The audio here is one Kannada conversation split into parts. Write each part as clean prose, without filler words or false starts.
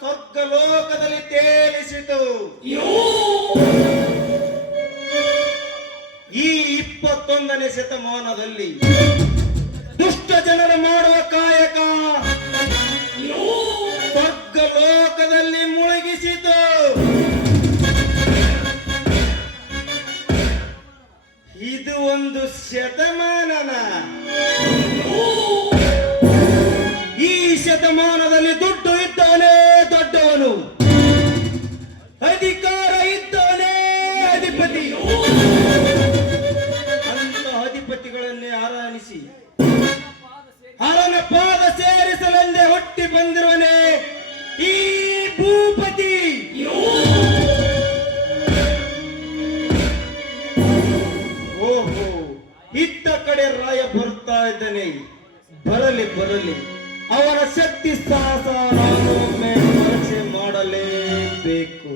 ಸ್ವರ್ಗ ಲೋಕದಲ್ಲಿ ತೇಲಿಸಿತು. ಈ 21ನೇ ಶತಮಾನದಲ್ಲಿ ದುಷ್ಟ ಜನರು ಮಾಡುವ ಕಾಯಕ ಸ್ವರ್ಗ ಲೋಕದಲ್ಲಿ ಮುಳುಗಿಸಿತು. ಇದು ಒಂದು ಶತಮಾನನ. ಈ ಶತಮಾನದಲ್ಲಿ ದುಡ್ಡು ಇದ್ದವನೇ ದೊಡ್ಡವನು, ಅಧಿಕಾರ ಇದ್ದವನೇ ಅಧಿಪತಿ. ಅಂತ ಅಧಿಪತಿಗಳನ್ನೇ ಆರಾಧಿಸಿ ಅವನ ಪಾದ ಸೇರಿಸಲೆಂದೇ ಹುಟ್ಟಿ ಬಂದಿರುವನೇ ಈ ಭೂಪತಿ. ಓಹೋ, ಇತ್ತ ಕಡೆ ರಾಯ ಬರ್ತಾ ಇದ್ದಾನೆ. ಬರಲಿ ಬರಲಿ, ಅವನ ಶಕ್ತಿ ಸಾಹಸ ನಾನು ಒಮ್ಮೆ ಪರೀಕ್ಷೆ ಮಾಡಲೇಬೇಕು.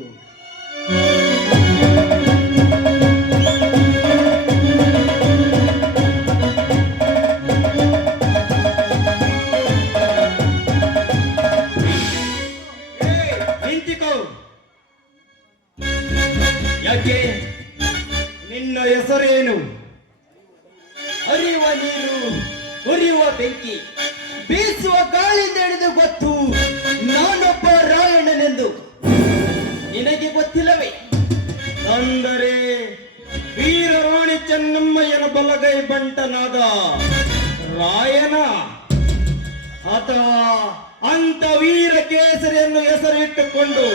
ನಿಂತಿಕೋ. ಯಾಕೆ? ನಿನ್ನ ಹೆಸರೇನು? ಹರಿಯುವ ನೀರು, ಉರಿಯುವ ಬೆಂಕಿ, ಬೀಸುವ ಗಾಳಿಯಿಂದ ಹಿಡಿದು ಗೊತ್ತು ನಾನೊಬ್ಬ ರಾಯಣ್ಣನೆಂದು. ನಿನಗೆ ಗೊತ್ತಿಲ್ಲವೇ? ಅಂದರೆ ವೀರರಾಣಿ ಚೆನ್ನಮ್ಮಯ್ಯನ ಬಲಗೈ ಬಂಟನಾದ ರಾಯನ ಅಥವಾ ಅಂತ ವೀರ ಕೇಸರಿಯನ್ನು ಹೆಸರಿಟ್ಟುಕೊಂಡು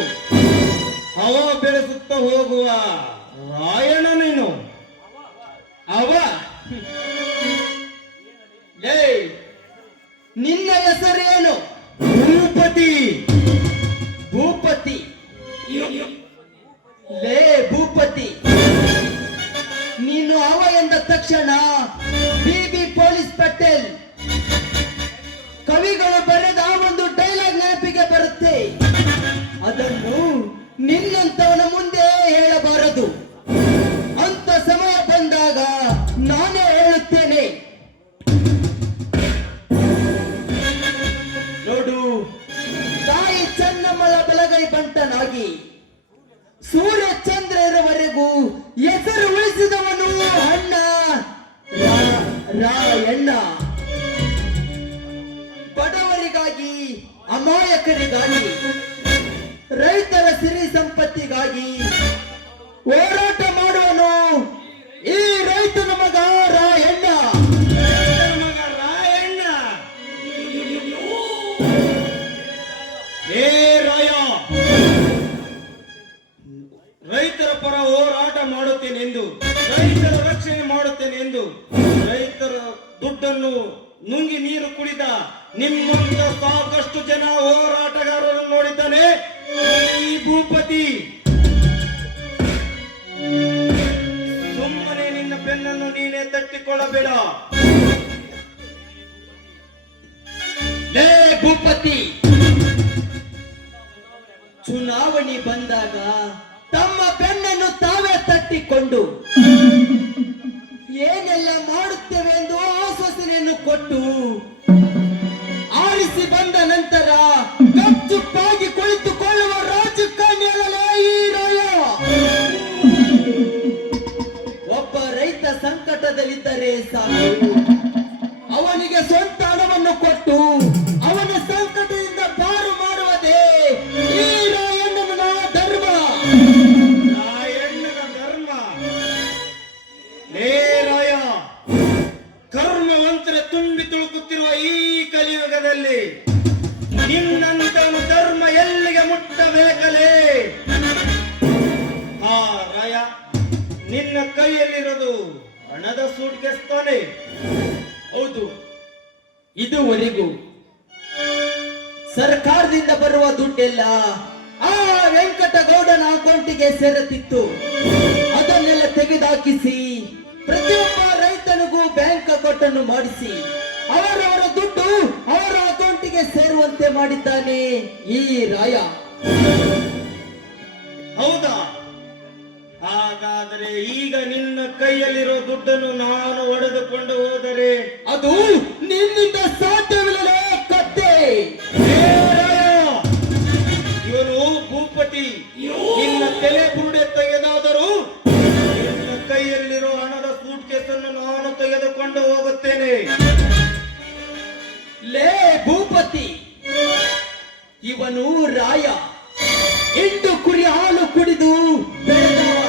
ಹವ ಬೆಳೆಸುತ್ತಾ ಹೋಗುವ ರಾಯಣ ನೀನು? ಅವ ನಿನ್ನ ಹೆಸರೇನು? ಭೂಪತಿ. ಭೂಪತಿ? ಲೇ ಭೂಪತಿ, ನೀನು ಅವ ಎಂದ ತಕ್ಷಣ ಬಿಬಿ ಪೊಲೀಸ್ ಪಟೇಲ್ ಕವಿಗಳು ಬರೆದ ಒಂದು ಡೈಲಾಗ್ ನೆನಪಿಗೆ ಬರುತ್ತೆ. ಅದನ್ನು ನಿನ್ನಂತವನ ಮುಂದೆ ಹೇಳಬಾರದು. ಅಂತ ಸಮಯ ಬಂದಾಗ ನಾನೇ ಹೇಳುತ್ತೇನೆ. ನೋಡು, ತಾಯಿ ಚೆನ್ನಮ್ಮಳ ಬಲಗೈ ಬಂಟನಾಗಿ ಸೂರ್ಯ ಚಂದ್ರ ಇರುವವರೆಗೂ ಹೆಸರು ಉಳಿಸಿದವನು ಅಣ್ಣ ರಾಯಣ್ಣ. ಬಡವರಿಗಾಗಿ, ಅಮಾಯಕರಿಗಾಗಿ, ರೈತರ ಸಿರಿ ಸಂಪತ್ತಿಗಾಗಿ ಹೋರಾಟ ಮಾಡುವನು ಈ ರೈತನ ಮಗ ರಾಯಣ್ಣ. ಮಗ ರಾಯಣ್ಣ. ಏ ರಾಯ, ರೈತರ ಪರ ಹೋರಾಟ ಮಾಡುತ್ತೇನೆಂದು, ರೈತರ ರಕ್ಷಣೆ ಮಾಡುತ್ತೇನೆಂದು ರೈತರ ದುಡ್ಡನ್ನು ನುಂಗಿ ನೀರು ಕುಡಿದ ನಿಮ್ಮಂತ ಸಾಕಷ್ಟು ಜನ ಹೋರಾಟಗಾರರನ್ನು ನೋಡಿದ್ದಾನೆ ಈ ಭೂಪತಿ. ಸುಮ್ಮನೆ ನಿನ್ನ ಬೆನ್ನನ್ನು ನೀನೇ ತಟ್ಟಿಕೊಳ್ಳಬೇಡ. ಲೇ ಭೂಪತಿ, ಚುನಾವಣೆ ಬಂದಾಗ ತಮ್ಮ ಬೆನ್ನನ್ನು ತಾವೇ ತಟ್ಟಿಕೊಂಡು ಏನೆಲ್ಲ ಮಾಡುತ್ತೇವೆ ಎಂದು ಆಶ್ವಾಸನೆಯನ್ನು ಕೊಟ್ಟು ಆರಿಸಿ ಬಂದ ನಂತರ ಗಪ್ಚುಪ್ಪಾಗಿ ಕುಳಿತುಕೊಳ್ಳುವ ರಾಜಕಾರಣಿಗಳೇ ಈ ರಾಯ. ಒಬ್ಬ ರೈತ ಸಂಕಟದಲ್ಲಿದ್ದರೆ ಸಾಕು, ಅವನಿಗೆ ಸ್ವಂತ ಹಣವನ್ನು ಕೊಟ್ಟು ಅವನ ಸಂಕಟದಿಂದ ಪಾರು ಮಾಡುವುದೇ ಈ ರಾಯಣ್ಣನ ಧರ್ಮ. ರಾಯಣ್ಣನ ಧರ್ಮ. ಲೇ ರಾಯ, ಕರ್ಮವಂತರ ತುಂಬಿ ತುಳುಕುತ್ತಿರುವ ಈ ಕಲಿಯುಗದಲ್ಲಿ ನಿನ್ನಂತವನು ಧರ್ಮ ಎಲ್ಲಿಗೆ ಮುಟ್ಟಬೇಕಲೇ? ಹಾ ರಾಯ, ನಿನ್ನ ಕೈಯಲ್ಲಿರೋದು ಹಣದ ಸೂಟ್ಕೇಸ್ ತಾನೆ? ಹೌದು, ಇದುವರೆಗೂ ಸರ್ಕಾರದಿಂದ ಬರುವ ದುಡ್ಡೆಲ್ಲ ಆ ವೆಂಕಟಗೌಡನ ಅಕೌಂಟಿಗೆ ಸೇರುತ್ತಿತ್ತು. ಅದನ್ನೆಲ್ಲ ತೆಗೆದುಹಾಕಿಸಿ ಪ್ರತಿಯೊಬ್ಬ ರೈತನಿಗೂ ಬ್ಯಾಂಕ್ ಅಕೌಂಟ್ ಅನ್ನು ಮಾಡಿಸಿ ಅವರವರ ದುಡ್ಡು ಅವರ ಅಕೌಂಟಿಗೆ ಸೇರುವಂತೆ ಮಾಡಿದ್ದಾನೆ ಈ ರಾಯ. ಹೌದಾ? ಹಾಗಾದರೆ ಈಗ ನಿನ್ನ ಕೈಯಲ್ಲಿರೋ ದುಡ್ಡನ್ನು ನಾನು ಹೊಡೆದುಕೊಂಡು ಹೋದರೆ ಅದು ನಿನ್ನಿಂದ ಸಾಧ್ಯವಿಲ್ಲದೆ ಕತ್ತೆ. ಇಂಡು ಕುರಿ ಹಾಲು ಕುಡಿದು ಬೆಳೆದವ.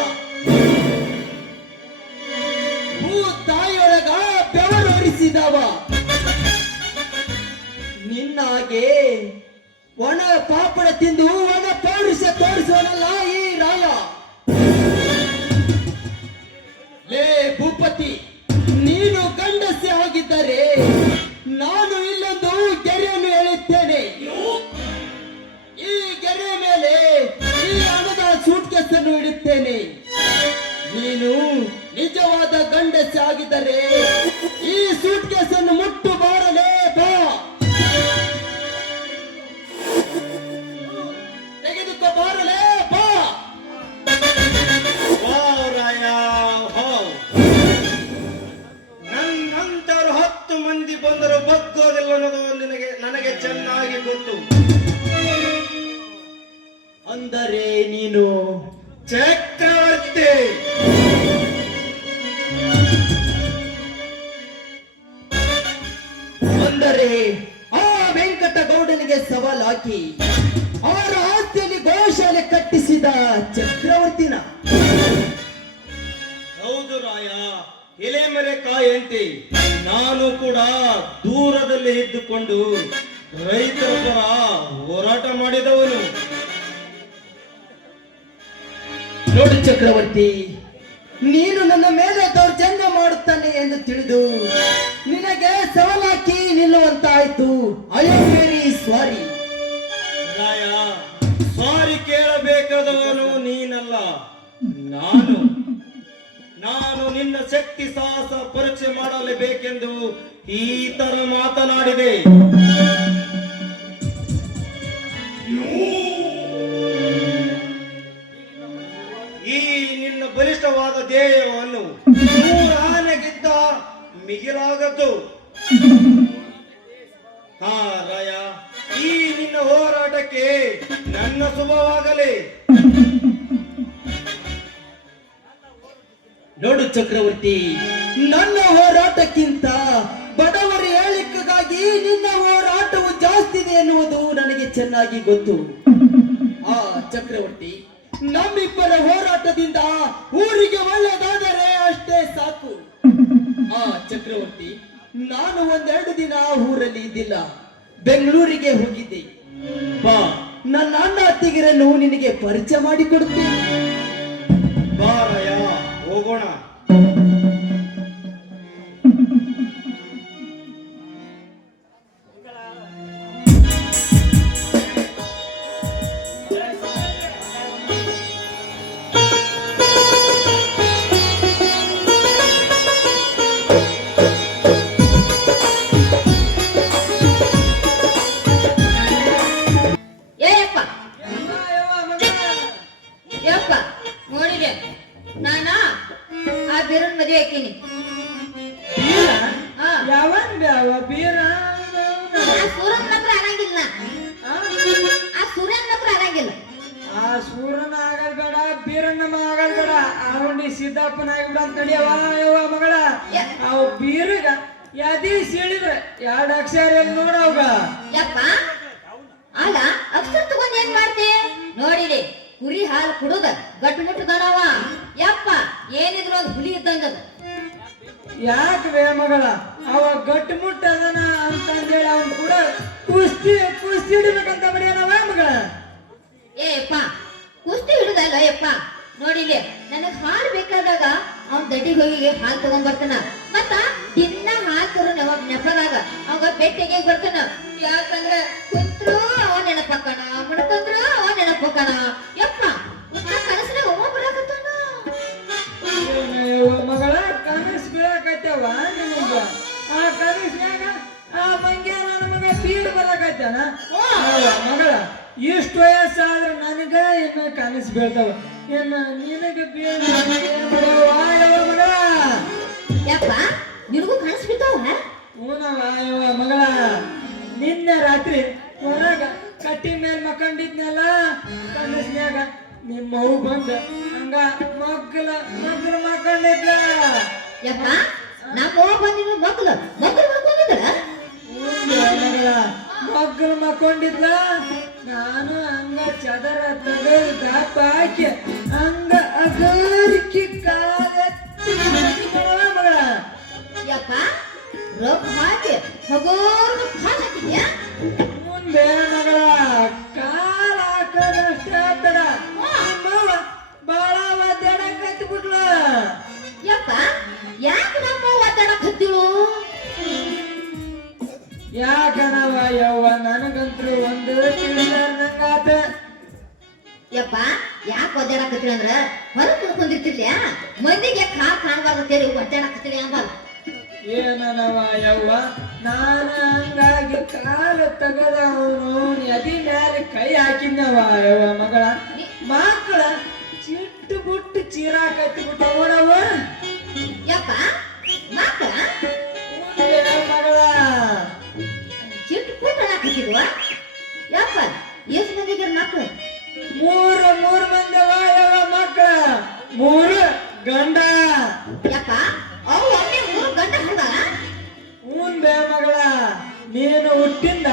ಭೂ ತಾಯಿಯೊಳಗ ಬೆವರು ಹರಿಸಿದವ. ನಿನ್ನಾಗೆ ಒಣ ಪಾಪಡ ತಿಂದು ಒಣ ಪೌರುಷ ತೋರಿಸುವನಲ್ಲ ಈ ರಾಯ. ಲೇ ಭೂಪತಿ, ನೀನು ಗಂಡಸೆ ಆಗಿದ್ದರೆ ನಾನು ಇಲ್ಲೊಂದು ಗೆರೆಯನ್ನು ಎಳೆಯುತ್ತೇನೆ. ಈ ಗೆರೆ ಮೇಲೆ ಈ ಹಣದ ಸೂಟ್ಕೇಸನ್ನು ಇಡುತ್ತೇನೆ. ನೀನು ನಿಜವಾದ ಗಂಡಸೆ ಆಗಿದ್ದರೆ ಈ ಸೂಟ್ಕೇಸನ್ನು ಮುಟ್ಟು ಬಾರಲೇ ಬಾ. ತೆಗೆದುಕೋ ಬಾರಲೇ ಬಾ. ವಾವ್ ರಾಯ ವಾವ್. ನನ್ನಂತರು 10 ಮಂದಿ ಬಂದರೂ ಬಗ್ಗೋದಿಲ್ಲ ಅನ್ನೋದು ನನಗೆ ಚೆನ್ನಾಗಿ ಗೊತ್ತು. ಅಂದರೆ ನೀನು ಚಕ್ರವರ್ತಿ. ಅಂದರೆ ಆ ವೆಂಕಟಗೌಡನಿಗೆ ಸವಾಲ್ ಹಾಕಿ ಅವರ ಆಸ್ತಿಯಲ್ಲಿ ಗೋಶಾಲೆ ಕಟ್ಟಿಸಿದ ಚಕ್ರವರ್ತಿನ. ಹೌದು ರಾಯ, ಎಲೆಮರೆ ಕಾಯಂತೆ ನಾನು ಕೂಡ ದೂರದಲ್ಲಿ ಇದ್ದುಕೊಂಡು ರೈತರ ಪರ ಹೋರಾಟ ಮಾಡಿದವನು. ನೋಡು ಚಕ್ರವರ್ತಿ, ನೀನು ನನ್ನ ಮೇಲೆ ದೌರ್ಜನ್ಯ ಮಾಡುತ್ತಾನೆ ಎಂದು ತಿಳಿದು ನಿನಗೆ ಸವಾಲಾಕಿ ನಿಲ್ಲುವಂತಾಯ್ತು. I am very sorry. Raya, sorry ಕೇಳಬೇಕಾದವನು ನೀನಲ್ಲ, ನಾನು. ನಿನ್ನ ಶಕ್ತಿ ಸಾಹಸ ಪರೀಕ್ಷೆ ಮಾಡಲೇಬೇಕೆಂದು ಈ ತರ ಮಾತನಾಡಿದೆ. ಈ ನಿನ್ನ ಬಲಿಷ್ಠವಾದ ಧ್ಯೇಯವನ್ನು 100 ಆನೆಗಿದ್ದ ಮಿಗಿಲಾಗದ್ದು. ಹಾ ರಾಯ, ಈ ನಿನ್ನ ಹೋರಾಟಕ್ಕೆ ನನ್ನ ಶುಭವಾಗಲಿ. ನೋಡು ಚಕ್ರವರ್ತಿ, ನನ್ನ ಹೋರಾಟಕ್ಕಿಂತ ಬಡವರ ಏಳಿಕೆಗಾಗಿ ನಿನ್ನ ಹೋರಾಟವು ಜಾಸ್ತಿ ಇದೆ ಎನ್ನುವುದು ನನಗೆ ಚೆನ್ನಾಗಿ ಗೊತ್ತು. ಆ ಚಕ್ರವರ್ತಿ, ನಮ್ಮಿಬ್ಬರ ಹೋರಾಟದಿಂದ ಊರಿಗೆ ಒಳ್ಳೆದಾದರೆ ಅಷ್ಟೇ ಸಾಕು. ಆ ಚಕ್ರವರ್ತಿ, ನಾನು 1-2 ದಿನ ಊರಲ್ಲಿ ಇದ್ದಿಲ್ಲ, ಬೆಂಗಳೂರಿಗೆ ಹೋಗಿದ್ದೆ. ಬಾ, ನನ್ನ ಅಣ್ಣ ಅತ್ತಿಗೆರನ್ನು ನಿನಗೆ ಪರಿಚಯ ಮಾಡಿಕೊಡುತ್ತೇನೆ. ಬಾರಯ್ಯ, ಹೋಗೋಣ. ನೋಡಿದೆ ನಾನ ಆ ಬೀರನ್ ಮದುವೆ ಹಾಕಿನಿ. ಸೂರನ್ ಮಾತ್ರ ಆಗಂಗಿಲ್ಲ. ಆ ಸೂರ್ಯನ್ ಮಾತ್ರ ಆಗಂಗಿಲ್ಲ. ಆ ಸೂರನ ಆಗಲ್ ಬೇಡ, ಬೀರಣ್ಣ ಆಗಲ್ ಬೇಡ, ಅವನಿ ಸಿದ್ದಪ್ಪನ ಆಗಿಬಿಡ ಅಂತ ನಡಿಯವ ಮಗಳ. ಅವ್ ಬೀರಗ ಯಾದಿ ಸೀಳಿದ್ರೆ 2 ಅಕ್ಷರ ಎಲ್ಲಿ ನೋಡವ್ಗ. ಯಪ್ಪ ಅಲ್ಲ, ಅಕ್ಷರ ತಗೊಂಡ್ ಏನ್ ಮಾಡ್ತಿ? ನೋಡಿದೆ ಕುರಿ ಹಾಲು ಕುಡುದ ಗಟ್ಟುಮುಟ್ಟು ದನವ. ಯಪ್ಪ ಏನಿದ್ರು ಒಂದು ಹುಲಿ ಇದ್ದಂಗ. ಯಾಕೆ ಮಗಳ, ಅವ ಗಟ್ಟು ಮುಟ್ಟ ಅದನ ಅಂತಂದೇಳಿ ಅವನ್ ಕೂಡ ಕುಸ್ತಿ ಹಿಡಿಬೇಕಂತ ಬಡಿಯನವ ಮಗಳ. ಏಪ್ಪ ಕುಸ್ತಿ ಹಿಡುದಲ್ಲ ಯಪ್ಪ. ನೋಡಿಲೆ ನನಗ್ ಹಾಲು ಬೇಕಾದಾಗ ಅವ್ನ ದಡ್ಡಿಗೆ ಹೋಗಿ ಹಾಲು ತಗೊಂಡ್ ಬರ್ತಾನ. ಮತ್ತ ದಿನ ಹಾಲು ತರೋ ನೆಪದಾಗ ಅವಾಗ ಬೆಟ್ಟಿಗೆ ಬರ್ತಾನ. ಯಾಕಂದ್ರ ಕುಂತ್ರು ಅವ ನೆನಪಕ್ಕಣ, ಮುಡ್ಕಂದ್ರು ಅವ ನೆನಪಕ್ಕಣ. ಯಪ್ಪ ಕನಸಿನಾಗ ಒಮ್ಮ ಬರಾಕತ್ತಾನ. ಮಗಳ ಕನಸು ಬೀಳಕತ್ತವ ನಿಮಗ. ಆ ಕನಸಿನಾಗ ಆ ಮಂಗ್ಯ ನನ್ನ ಮಗ ಬೀಡ್ ಬರಕತ್ತಾನ. ಮಗಳ ಇಷ್ಟು ವಯಸ್ಸಾದ್ರೆ ನನಗ ಇನ್ನ ಕನಸು ಬೀಳ್ತಾವ, ಇನ್ನ ನಿನಗ ಬೀಳ ಮಗಳ. ಯಪ್ಪ ನಿನಗೂ ಕನಸು ಬಿದ್ದಾವ? ಹೂನವ ಮಗಳ, ನಿನ್ನೆ ರಾತ್ರಿ ಹೊರಗ ಕಟ್ಟಿ ಮೇಲೆ ಮಕ್ಕಂಡಿದ್ನಲ್ಲ, ಕನಸಿನ್ಯಾಗ ನಿಮ್ಮ ಮಗು ಬಂದ ಹಂಗ ಮಗ್ಲು ಮಕ್ಕಂಡಿದ್ದ. ಯಪ್ಪ ನಮ್ಮ ಬಂದಿನ ಮಗ್ಳು ಮಗ್ಳು ಮಾಡ್ಕೊಂಡಿದ್ದಳ. ಮಗಳ ಮಕ್ಕಳು ಮಕ್ಕೊಂಡಿದ್ಲ ನಾನು ಹಂಗ ಚದರ ತಗದು ದಪ್ಪ ಹಾಕಿ ಹಂಗ ಅಗರಿಕಿ ಕಾಲೆತ್ತಿ ಮಗಳ ಯಪ್ಪ ರೊಕ್ಕ ಹಾಕಿ ಹಗೋರ್ಗ ಕಾಲ್ ಹಾಕಿದ್ಯಾ ಮುಂದೆ ಮಗಳ ಕಾಲ ಹಾಕೋದಷ್ಟೇ ಬೇಡ ನಿಮ್ಮವ್ವ ಬಾಳ ಒದ್ದಾಡಕತ್ತಿ ಬಿಟ್ಲ ಯಪ್ಪ ಯಾಕೆ ನಮ್ಮ ಒದ್ದಾಡಕ್ ಹತ್ತಿಳು ಯಾಕನವ ಯವ್ವ ನನಗಂತೂ ಒಂದು ತಿಳಿದಂಗಾತ ಯಪ್ಪ ಯಾಕೆ ಒದ್ದಾಡಕತ್ತಿಳ ಅಂದ್ರ ಹೊರಗ್ ಕುಡ್ಕೊಂಡಿರ್ತಿರ್ಲಿಯಾ ಮಂದಿಗೆ ಕಾಣಬಾರ್ದಂತೇಳಿ ಒದ್ದಾಡಕತ್ತಿಳಿ ಅಂಬಲ್ಲ ಏನನವ ಯವ್ವ ನಾನು ಹಂಗಾಗಿ ಕಾಲ ತೆಗದ ಅವನು ಎದಿ ಮ್ಯಾಲೆ ಕೈ ಹಾಕಿದ್ನವ ಯವ್ವ ಮಗಳ ಮಕ್ಕಳ ಚಿಟ್ಟು ಬುಟ್ಟು ಚೀರಾಕತ್ತಿ ಬಿಟ್ಟವನವ ಯಪ್ಪ ಮಕ್ಕಳ ಮಗಳ ಚಿಟ್ಟು ಕೂಟಣಾಕಿದ್ವ ಯಪ್ಪ ಎಷ್ಟು ಮಂದಿಗೆ ಮಕ್ಕಳು ಮೂರು ಮಂದಿವ ಯವ್ವ ಮಕ್ಕಳ ಮೂರು ಗಂಡ ಯಪ್ಪ ಅವು ಒಮ್ಮೆ 3 ಗಂಟೆ ಹೌದಲ್ಲ ಹೂನ್ ಬೇ ಮಗಳ ನೀನು ಹುಟ್ಟಿಂದ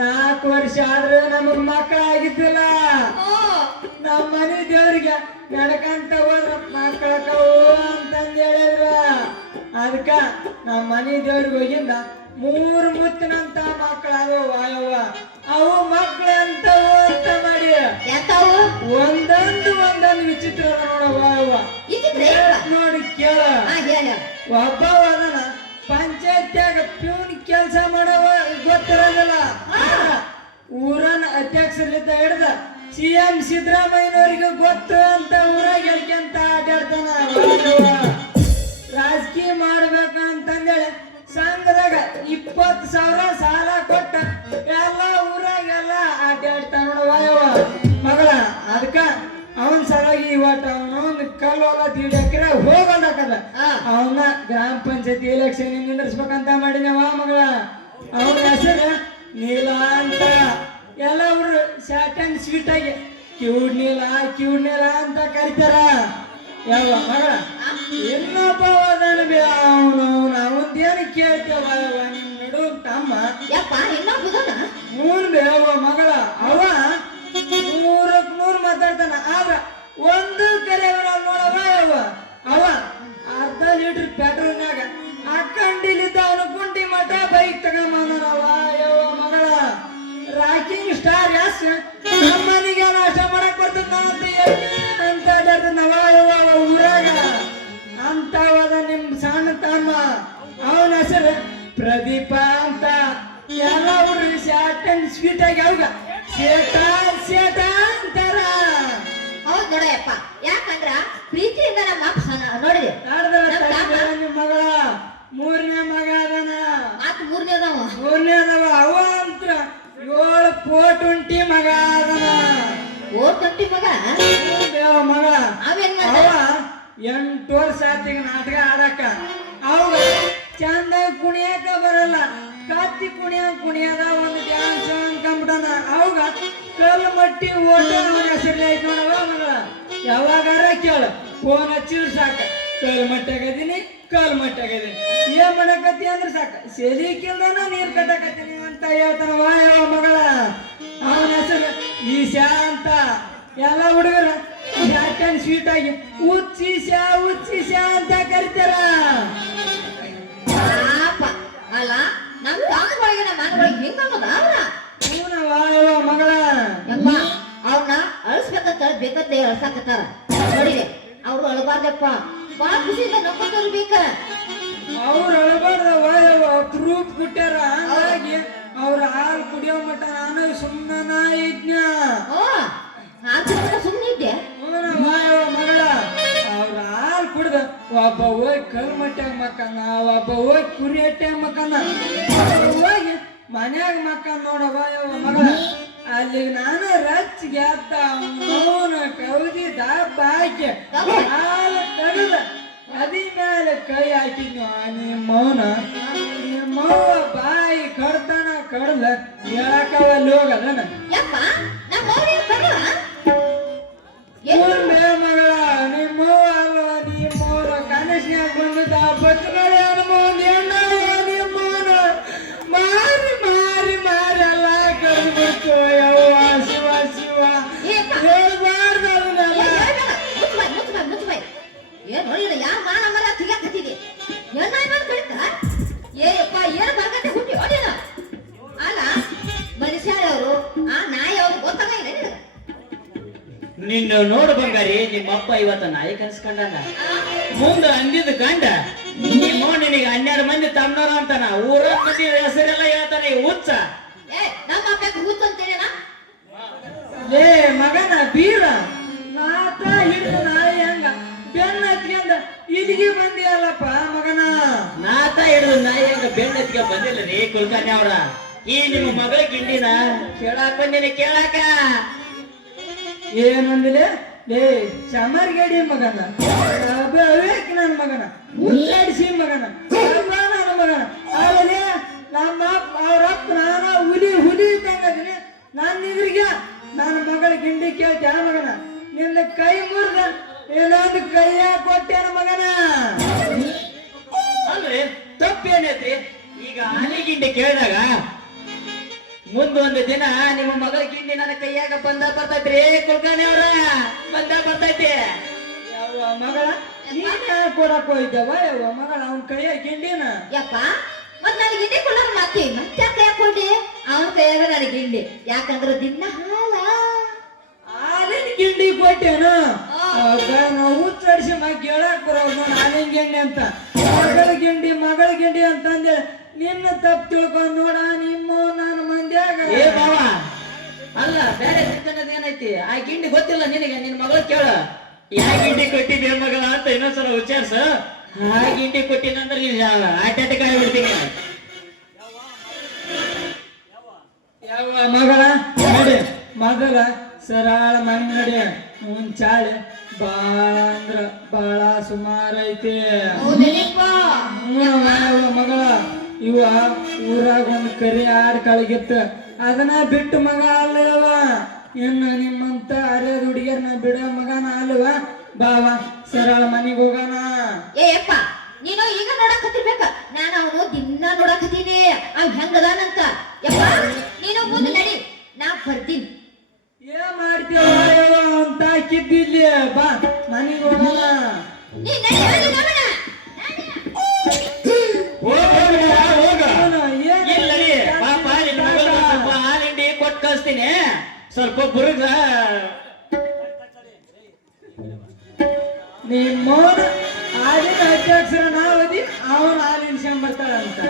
4 ವರ್ಷ ಆದ್ರೆ ನಮಗ್ ಮಕ್ಕಳಾಗಿದ್ದಿಲ್ಲ ನಮ್ಮ ಮನೆ ದೇವ್ರಿಗೆ ನಡ್ಕಂತ ಹೋದ್ರ ಮಕ್ಕಳಕ್ಕವು ಅಂತಂದ್ ಹೇಳಿದ್ರ ಅದಕ್ಕ ನಮ್ಮ ಮನೆ ದೇವ್ರಿಗೆ ಹೋಗಿಂದ 3 ಮುತ್ತಿನಂತ ಮಕ್ಕಳಾದವ ವಾಯವ್ವ ಅವು ಮಕ್ಕಳಂತವು ಅಂತ ಮಾಡಿ ಎಂತಾವು ಒಂದೊಂದು ವಿಚಿತ್ರ ನೋಡವ್ವ ಅವ್ವ ಇದ್ದಿದ್ರೆ ನೋಡಿ ಕೇಳ ಹೇಳ ಒಬ್ಬವನ ಪಂಚಾಯತ್ಯಾಗ ಪ್ಯೂನ್ ಕೆಲಸ ಮಾಡವ ಗೊತ್ತಿರೋದಿಲ್ಲ ಊರನ್ನ ಅಧ್ಯಕ್ಷರಲ್ಲಿದ್ದ ಹಿಡ್ದ CM ಸಿದ್ದರಾಮಯ್ಯನವರಿಗೆ ಗೊತ್ತು ಅಂತ ಊರಾಗ ಹೇಳ್ಕೊಂತ ಅಡ್ಡಾಡ್ತಾನ ರಾಜಕೀಯ ಮಾಡ್ಬೇಕಂತಂದೇಳಿ ಸಂಘದಾಗ 20,000 ಸಾಲ ಕೊಟ್ಟ ಎಲ್ಲ ಊರಾಗೆಲ್ಲ ಅಡ್ಡಾಡ್ತಾನ ನೋಡವ ಮಗಳ ಅದಕ್ಕ ಅವನ್ ಸರಾಗಿ ಇವತ್ತು ಅವನು ಕಲ್ಲು ಹೊಲ 1.5 ಎಕರೆ ಹೋಗಲ್ದಾಕದ ಅವನ ಗ್ರಾಮ ಪಂಚಾಯತಿ ಎಲೆಕ್ಷನ್ ನಿಂದ್ರಿಸ್ಬೇಕಂತ ಮಾಡಿನವ ಮಗಳ ಅವನ ಹೆಸರು ನೀಲ ಅಂತ ಎಲ್ಲ ಅವ್ರು ಶಾರ್ಟ್ ಅಂಡ್ ಸ್ವೀಟ್ ಆಗಿ ಕ್ಯೂಡ್ ನೀಲ ಅಂತ ಕರಿತಾರ ಯಾವ ಮಗಳ ಇನ್ನೊಬ್ಬ ಅವನದೇನು ಕೇಳ್ತೇವ ನಿಮ್ ನಡು ತಮ್ಮ ಯಪ್ಪ ಇನ್ನೊಬ್ಬ ಮೂನ್ ಬೇವ ಮಗಳ ಅವ 100 ಮಾತಾಡ್ತಾನ ಆದ್ರ ಒಂದು ಕರೆ ನೋಡವ ಅವ ಅರ್ಧ ಲೀಟರ್ ಪೆಟ್ರೋಲ್ನಾಗ ಅಕ್ಕಂಡಿಲಿದ್ದ ಅವನು ಕುಂಟಿ ಮಠ ಬೈಕ್ ತಗೊಂಬಂದನವ ಯವ್ವ ಮಗಳ ರಾಕಿಂಗ್ ಸ್ಟಾರ್ ಎಸ್ ನಮ್ಮನಿಗೆ ನಾಶ ಮಾಡಕ್ ಬರ್ತದ ಅಂತ ಅಡ್ಡಾಡ್ತಾನವ ಯವ್ವ ಊರಾಗ ಅಂತವದ ನಿಮ್ ಸಣ್ಣ ತಮ್ಮ ಅವನ ಹೆಸರು ಪ್ರದೀಪ ಅಂತ ಎಲ್ಲ ಹುಡುಗ ಶಾರ್ಟ್ ಅಂಡ್ ಸ್ವೀಟ್ ಆಗಿ ಅವಾಗ ಸೇಟ ಅಂತಾರ ಹೌದ್ ನೋಡಯಪ್ಪ ಯಾಕಂದ್ರ ಪ್ರೀತಿಯಿಂದ ನಮ್ಮ ಅಪ್ಪ ನೋಡಿದೆ ನಿಮ್ ಮಗಳ 3ನೇ ಮಗ ಅದನ ಮಾತು 3ನೇದವ ಅವ ಅಂತ 7 ಮಗ ಅದನ ಓದ್ಕೊಂಟಿ ಮಗ ಮಗ ಅವೇನ್ ಅವ 8 ವರ್ಷ ಆತಿಗ ನಾಟಕ ಆಡಕ ಅವಾಗ ಚಂದ ಕುಣಿಯಕ ಬರಲ್ಲ ಕತ್ತಿ ಕುಣಿಯದ ಒಂದು ಡ್ಯಾನ್ಸ್ ಅನ್ಕೊಂಬಿಟ್ಟನ ಅವಾಗ ಕಲ್ಲು ಮಟ್ಟಿ ಓಟ ಅವನ ಹೆಸರಲ್ಲಿ ಐತ್ ನೋಡವ ಮಗಳ ಯಾವಾಗಾರ ಕೇಳ ಫೋನ್ ಹಚ್ಚಿದ್ರು ಸಾಕ ಕಲ್ಲು ಮಟ್ಟಾಗದೀನಿ ಏನ್ ಮಾಡಕತ್ತಿ ಅಂದ್ರೆ ಸಾಕ ಸೆಲಿ ಕಿಲ್ದನ ನೀರ್ ಕಟ್ಟಕತ್ತೀನಿ ಅಂತ ಹೇಳ್ತಾನವ ಯಾವ ಮಗಳ ಅವನ ಹೆಸರು ಈಶಾ ಅಂತ ಎಲ್ಲ ಹುಡುಗರ ಶಾರ್ಟ್ ಅಂಡ್ ಸ್ವೀಟ್ ಆಗಿ ಉಚ್ಚಿಶಾ ಅಂತ ಕರಿತಾರ ಅಲ್ಲ ನಮ್ ತಾತಗಳಿಗೆ ನಮ್ಮ ಮನೆಗಳಿಗೆ ಹಿಂಗ ಅನ್ನೋದ ಅವ್ರ ಮಗಳ ಯಪ್ಪ ಅವ್ರನ್ನ ಅಳಿಸ್ಬೇಕಂತ ಬೇಕಂತ ಅಳ್ಸಾಕತ್ತಾರ ನೋಡಿದೆ ಅವ್ರು ಅಳಬಾರ್ದಪ್ಪ ಬಾಳ ಖುಷಿಯಿಂದ ನಕ್ಕೊಂತವ್ರು ಬೇಕ ಅವ್ರು ಅಳಬಾರ್ದವ ಪ್ರೂಫ್ ಬಿಟ್ಟಾರ ಹಾಗಾಗಿ ಅವ್ರ ಹಾಲು ಕುಡಿಯೋ ಮಟ್ಟ ನಾನು ಸುಮ್ಮನ ಇದ್ನ ಸುಮ್ಮನೆ ಇದ್ದೆ ಮಗಳ ಅವ್ರ ಹಾಲು ಕುಡ್ದ ಒಬ್ಬ ಹೋಗಿ ಕಲ್ ಮಟ್ಟಾಗ ಮಕ್ಕನ ಒಬ್ಬ ಹೋಗಿ ಕುರಿ ಹಟ್ಟ್ಯಾಗ ಮಕ್ಕನ ಹೋಗಿ ಮನ್ಯಾಗ ಮಕ್ಕನ್ ನೋಡವ ಮಗಳ ಅಲ್ಲಿಗೆ ನಾನು ರಚ್ಚಿಗೆ ಅತ್ತ ಅವನ ಕೌದಿ ದಬ್ಬ ಹಾಕಿ ಹಾಲು ತೆಗೆದ ಅದಿ ಮೇಲೆ ಕೈ ಹಾಕಿದ್ನು ನಿಮ್ಮವ್ವ ಬಾಯಿ ಕಡ್ತಾನ ಕಡ್ದ ಹೇಳಕವಲ್ಲಿ ಹೋಗದನ ಮಗಳ ನಿಮ್ಮವ್ವ ಅಲ್ವ ನಿಮ್ಮವ್ರ ಕನಸಿನಾಗ ಬಂದಿದ್ದ ಬಚ್ಚಗಳ ನಿಮ್ಮವನ ಮಾರಿ ಎಲ್ಲ ನಿನ್ನ ನೋಡು ಬಂಗಾರಿ ನಿಮ್ಮಪ್ಪ ಇವತ್ತ ನಾಯಿ ಕನ್ಸ್ಕೊಂಡಾನ ಮುಂದ ಅಂದಿದ್ ಗಂಡ ನಿಮ್ಮ ನಿನಗೆ 12 ಮಂದಿ ತಮ್ಮನರ ಅಂತಾನ ಊರ ಮಂದಿ ಹೆಸರೆಲ್ಲ ಹೇಳ್ತಾನೆ ಹುಚ್ಚ ಏ ನಮ್ಮ ಅಪ್ಪಕ್ಕೆ ಕೂತು ಅಂತೇನೇನಾ ಲೇ ಮಗನ ಬೀರ ನಾತ ಹಿಡಿದು ನಾಯಿ ಹಂಗ ಬೆನ್ನ ಹತ್ಕೊಂಡ ಇಲ್ಲಿಗೆ ಬಂದಿಯಲ್ಲಪ್ಪ ಮಗನ. ನಾತ ಹಿಡಿದು ನಾಯಿ ಹಂಗ ಬೆನ್ನತ್ತಿಗೆ ಬಂದಿಲ್ಲ ರೀ ಕುಲ್ಕರ್ಣಿ ಅವ್ರ. ಈ ನಿಮ್ಮ ಮಗಳ ಗಿಂಡಿನ ಕೇಳಾಕ ಬಂದಿನಿ ಕೇಳಾಕ. ಏನಂದಿಲೆ ಲೇ ಚಮರ್ಗಡಿ ಮಗನ ಅವೇಕ್ ನನ್ನ ಮಗನ ಉಳ್ಳಾಡಿಸಿ ಮಗನ ನನ್ನ ಮಗನ ಆಮೇಲೆ ನಮ್ಮ ಅವ್ರಪ್ಪ ನಾನ ಹುಲಿ ಹುಲಿ ಇದ್ದಂಗದೀನಿ. ನಾನು ನಿದ್ರಿಗೆ ನನ್ನ ಮಗಳ ಗಿಂಡಿ ಕೇಳ್ತಿ ಆ ಮಗನ ನಿನ್ನ ಕೈ ಮುರಿದ ಇನ್ನೊಂದು ಕೈಯ ಕೊಟ್ಟೇನ ಮಗನ. ಅಲ್ರಿ ತಪ್ಪೇನೈತಿ ಈಗ ಆನೆ ಗಿಂಡಿ ಕೇಳಿದಾಗ ಮುಂದೊಂದು ದಿನ ನಿಮ್ಮ ಮಗಳ ಗಿಂಡಿ ನನ್ನ ಕೈಯಾಗ ಬರ್ತೈತ್ರಿ ಕುಲ್ಕರ್ಣಿ ಅವ್ರ ಬರ್ತೈತಿ. ಯಾವ ಮಗಳ ನೀನ್ ಕೊಡಕ್ ಹೋಯ್ತವ ಯಾವ ಮಗಳ ಅವನ ಕೈಯ ಗಿಂಡಿನ ಯಪ್ಪ ಮತ್ ನನಗೆ ಗಿಂಡಿ ಕೊಡೋರು ಮತ್ತೆ ಮತ್ತೆ ಕೈ ಹಾಕೊಂಡಿ ಅವನ ಕೈಯಾಗ ನನಗೆ ಗಿಂಡಿ ಯಾಕಂದ್ರೆ ದಿನ ಹಾಲಿನ ಗಿಂಡಿ ಕೊಟ್ಟೇನ ನಾವು ಹುಚ್ಚಡಿಸಿ ಮಗ ಕೇಳಕ್ ಬರೋದು ನಾನು ಹಾಲಿನ ಗಿಂಡಿ ಅಂತ ಮಗಳ ಗಿಂಡಿ ಅಂತಂದೆ ನಿನ್ನ ತಪ್ಪು ತಿಳ್ಕೊಂಡ್ ನೋಡ ನಿಮ್ಮ ನನ್ನ ಮಂದ್ಯಾಗ. ಏ ಬಾವ ಅಲ್ಲ ಬೇರೆ ಚಿಂತನದ ಏನೈತಿ ಆ ಗಿಂಡಿ ಗೊತ್ತಿಲ್ಲ ನಿನಗೆ ನಿನ್ನ ಮಗಳ ಕೇಳ ಯಾ ಗಿಂಡಿ ಕೊಟ್ಟಿದ್ದೆ ಮಗಳ ಅಂತ ಇನ್ನೊಂದ್ಸಲ ವಿಚಾರಿಸ. ಆ ಗಿಂಡಿ ಕೊಟ್ಟಿನಂದ್ರೆ ಅಟ್ಯಾಟಿಕ್ ಆಗಿಬಿಡ್ತೀನಿ. ಯಾವ ಮಗಳ ನಡಿ ಮೊದಲ ಸರಳ ಮನೆ ನಡಿ ಚಾಳಿ ಬಾಳ ಅಂದ್ರ ಬಾಳ ಸುಮಾರು ಐತಿ. ಮಗಳ ಇವ ಊರಾಗ ಒಂದ್ ಕರಿ ಆಡ್ ಕಳಗಿತ್ತ ಅದನ್ನ ಬಿಟ್ಟು ಮಗ ಅಲ್ಲವ ಇನ್ನು ನಿಮ್ಮಂತ ಅರೇದ ಹುಡುಗಿಯರ್ನ ಬಿಡ ಮಗನ ಅಲ್ವ ಬಾವ ಸರಳ ಮನಿಗ್ ಹೋಗೋಣ. ಏಪ್ಪ ನೀನು ಈಗ ನೋಡಕತ್ತಿರ್ಬೇಕ ನಾನು ಅವನು ದಿನ ನೋಡಕತ್ತೀನಿ ಅವ್ ಹೆಂಗದಾನಂತ. ಯಪ್ಪ ನೀನು ಮುಂದೆ ನಡಿ ನಾ ಬರ್ತೀನಿ. ಏನ್ ಮಾಡ್ತೀವ ಅಂತ ಕಿದ್ದಿಲ್ಲಿ ಬಾ ಮನಿಗ್ ಹೋಗೋಣ. ನೀ ನಡಿ ಹೋಗಿ ನೋಡೋಣ. ಹಾಲಿಂಡಿ ಕೊಟ್ಟು ಕಳಿಸ್ತೀನಿ ಸ್ವಲ್ಪ ಬುರುಗ. ನಿಮ್ಮೋನ ಹಾಲಿನ ಅಧ್ಯಕ್ಷರ ನಾವದಿ ಅವನ ಹಾಲಿನ ಶಂಬರ್ತಾಳಂತ.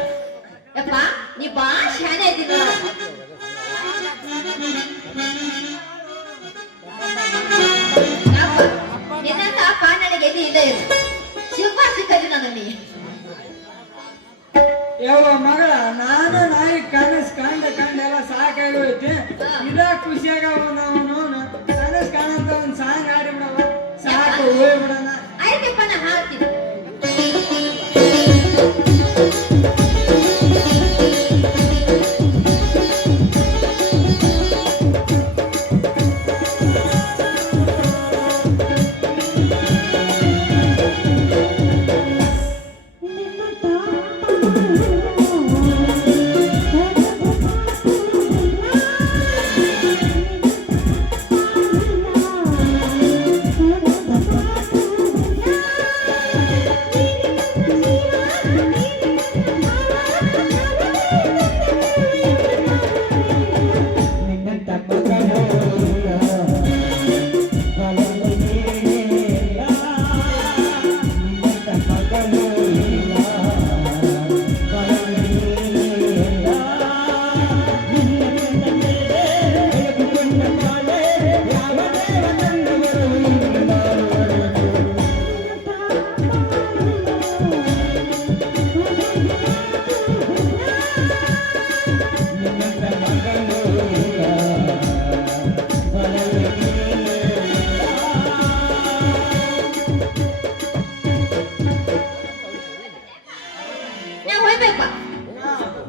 ಯಪ್ಪ ನೀ ಬಾ ಶಾನೆ ಇದ್ದೀನಿ ನಿನ್ನಂತ ಅಪ್ಪ ನನಗೆ ಎಲ್ಲಿ ಇಲ್ಲ ಇರು ಸಿಕ್ಕದಿ ನನಗೆ. ಯಾವ ಮಗಳ ನಾನು ನಾಯಿ ಕನಸ್ ಕಂಡ ಎಲ್ಲ ಸಾಕಾಗಿ ಹೋಯ್ತಿ ಇದ ಖುಷಿಯಾಗ ಅವನು ಕನಸ್ ಕಾಣಂತ ಒಂದ್ ಸಾಂಗ್ ಆಡಿ ಬಿಡವ ಸಾಕು ಹೋಯ್ ಬಿಡೋಣ. ಆಯ್ತಪ್ಪ ನಾ ಹಾಡ್ತೀನಿ.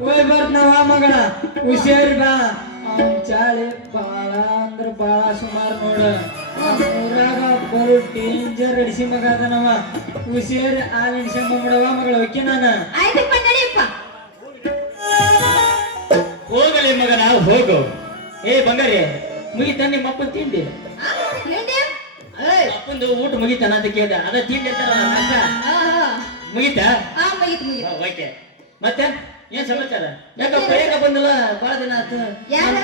ಹೋಯ್ ಬರ್ತಾವ ಮಗಳ ಹುಷಾರಿ ಬಾ. ಅವನ್ ಚಾಳಿ ಬಾಳ ಅಂದ್ರ ಬಾಳ ಸುಮಾರು ನೋಡ ಊರಾಗ ಬರು ಡೇಂಜರ್ ಅಡಿಸಿ ಮಗ ಅದನವ ಹುಷಾರಿ ಹಾಲಿನ ಶಂಬ ಬಿಡವ ಮಗಳ ಓಕೆ ನಾನು. ಆಯ್ತಪ್ಪ ನಡಿಯಪ್ಪ. ಹೋಗಲಿ ಮಗನ ಹೋಗು. ಏ ಬಂಗಾರಿ ಮುಗಿತ ನಿಮ್ಮ ಅಪ್ಪನ ತಿಂಡಿ ಅಪ್ಪಂದು ಊಟ ಮುಗಿತಾನ ಅಂತ ಕೇಳ್ದ ಅದ ತಿಂಡಿ ಮುಗಿತಾ ಓಕೆ. ಮತ್ತೆ ಏನ್ ಸಮಾಚಾರ ಯಾಕ ಬಂದಿಲ್ಲ ಬಾಳ ದಿನ ಆಯ್ತು. ಯಾರ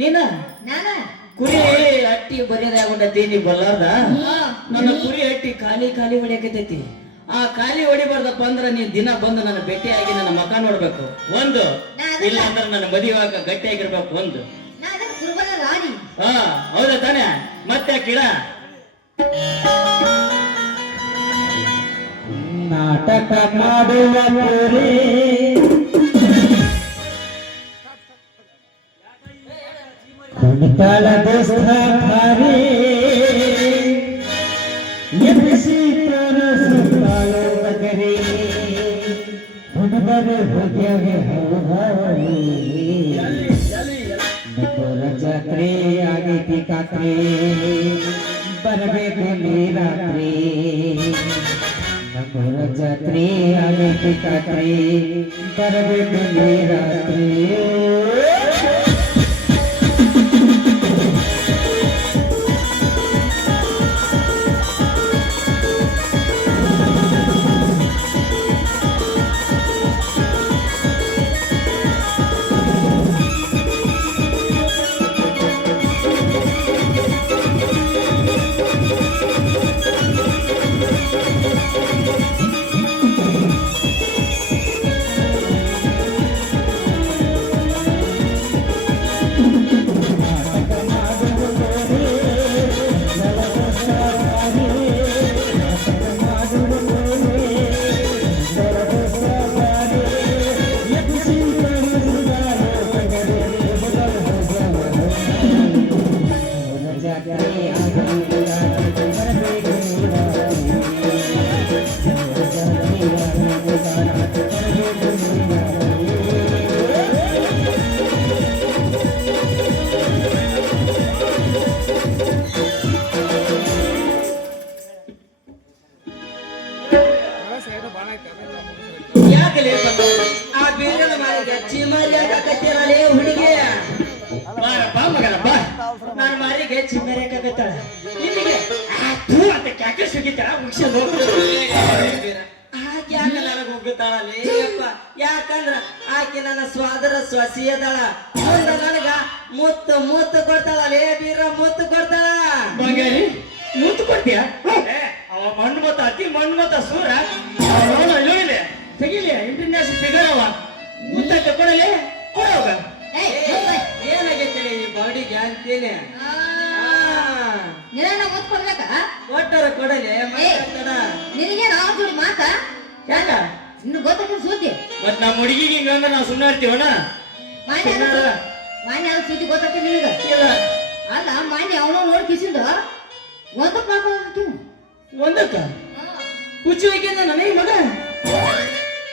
ನೀನ ನಾನ ಕುರಿ ಹಟ್ಟಿ ಬರೆಯೋದಾಗೊಂಡೈತಿ ನೀ ಬಲ್ಲಾರ್ದ ನನ್ನ ಕುರಿ ಹಟ್ಟಿ ಖಾಲಿ ಖಾಲಿ ಹೊಡಿಯಕತೈತಿ. ಆ ಖಾಲಿ ಹೊಡಿಬಾರ್ದಪ್ಪ ಅಂದ್ರ ನೀ ದಿನ ಬಂದು ನನ್ನ ಭೇಟಿಯಾಗಿ ನನ್ನ ಮಕ ನೋಡ್ಬೇಕು ಒಂದು, ಇಲ್ಲ ಅಂದ್ರೆ ನನ್ನ ಮದುವೆಯಾಗ ಗಟ್ಟಿಯಾಗಿರ್ಬೇಕು ಒಂದು. ನಾ ಅದಕ್ಕೆ ಕುರುಬನ ರಾಣಿ. ಹಾ ಹೌದಾ ತಾನೆ, ಮತ್ತೆ ಕಿಡ ನಾಟಕ ಮಾಡುವ ಪುರಿ ಕುಣಿತಾಳ ದೋಸ್ತ ಭಾರಿ ಎಬ್ಬಿಸಿ ತೋರಿಸುತ್ತಾಳು ನಗರಿ ಹುಡುಗರು ಹುಡುಗಿಯಗೆ ಹೌದವಳಿ ನಮ್ಮೂರ ಜಾತ್ರೆ ಆಗೈತಿ ಖಾತ್ರಿ ಬರಬೇಕು ನೀ ರಾತ್ರಿ ನಮ್ಮೂರ ಜಾತ್ರೆ ಆಗೈತಿ ಖಾತ್ರಿ ಬರಬೇಕು ನೀ ರಾತ್ರಿ ಯಾಕಲೇ ಆ ಬೀರನ ಮಾರಿಗೆ ಚಿಮರಿಯಾಗ ಕತ್ತಿರಲೇ ಹುಡುಗಿ ಬಾರಪ್ಪ ಮಗನಪ್ಪ, ನನ್ನ ಮಾರಿಗೆ ಚಿಮರಿಯಾಗ ಕತ್ತಾಳ ನಿನಗೆ ಅಂತ ಕ್ಯಾಕೆ ಸುಗಿತಾಳ ಮುಗಿಸ ಆಕೆ ಯಾಕ ನನಗೆ ಹೋಗುತ್ತಾಳಲೇ ಅಪ್ಪ, ಯಾಕಂದ್ರ ಆಕೆ ನನ್ನ ಸ್ವಾದರ ಸ್ವಸಿ ಅದಾಳ, ಮುಂದ ನನಗ ಮುತ್ತು ಮುತ್ತು ಕೊಡ್ತಾಳಲೇ ಬೀರ ಮುತ್ತು ಕೊಡ್ತಾಳ. ಬಂಗಾರಿ ಮುತ್ತು ಕೊಡ್ತೀಯ? ಅವ ಮಣ್ಣು ಮತ್ತ ಅತಿ ಮಣ್ಣು ಮತ್ತ ಸೂರ ಇಲ್ಲಿ ತೆಗಿಲಿ ಇಂಟರ್ನ್ಯಾಷನಲ್ ಫಿಗರ್ ಅವ ಮುತ್ತಕ್ಕೆ ಕೊಡಲೇ ಕೊಡೋಗ ಏನಾಗೈತೆ ಈ ಬಾಡಿಗೆ ಅಂತೇನೆ ನಿನ್ನ ಮುತ್ತು ಕೊಡ್ಬೇಕಾ? ಕೊಟ್ಟರ ಕೊಡಲೆ ನಿನಗೆ ನಾವು ಜೋಡಿ ಮಾತಾ ಯಾಕ ಇನ್ನು ಗೊತ್ತಾಗ ಸುದ್ದಿ ಮತ್ ನಮ್ಮ ಹುಡುಗಿಗೆ ಹಿಂಗಂದ್ರ ನಾವು ಸುಮ್ಮನೆ ಇರ್ತೀವಣ್ಣ. ಮಾನ್ಯ ಸುದ್ದಿ ಗೊತ್ತಾಗ್ತದೆ ನಿನಗ? ಇಲ್ಲ ಅಲ್ಲ ಮಾನ್ಯ ಅವನು ನೋಡಿ ಕಿಸಿಂದ ಒಂದಕ್ಕೆ ಮಾಡ್ಕೊಂಡು ಒಂದಕ್ಕ ಹುಚ್ಚಿ ಹೋಯ್ಕಿಂದ ನನಗೆ ಮಗ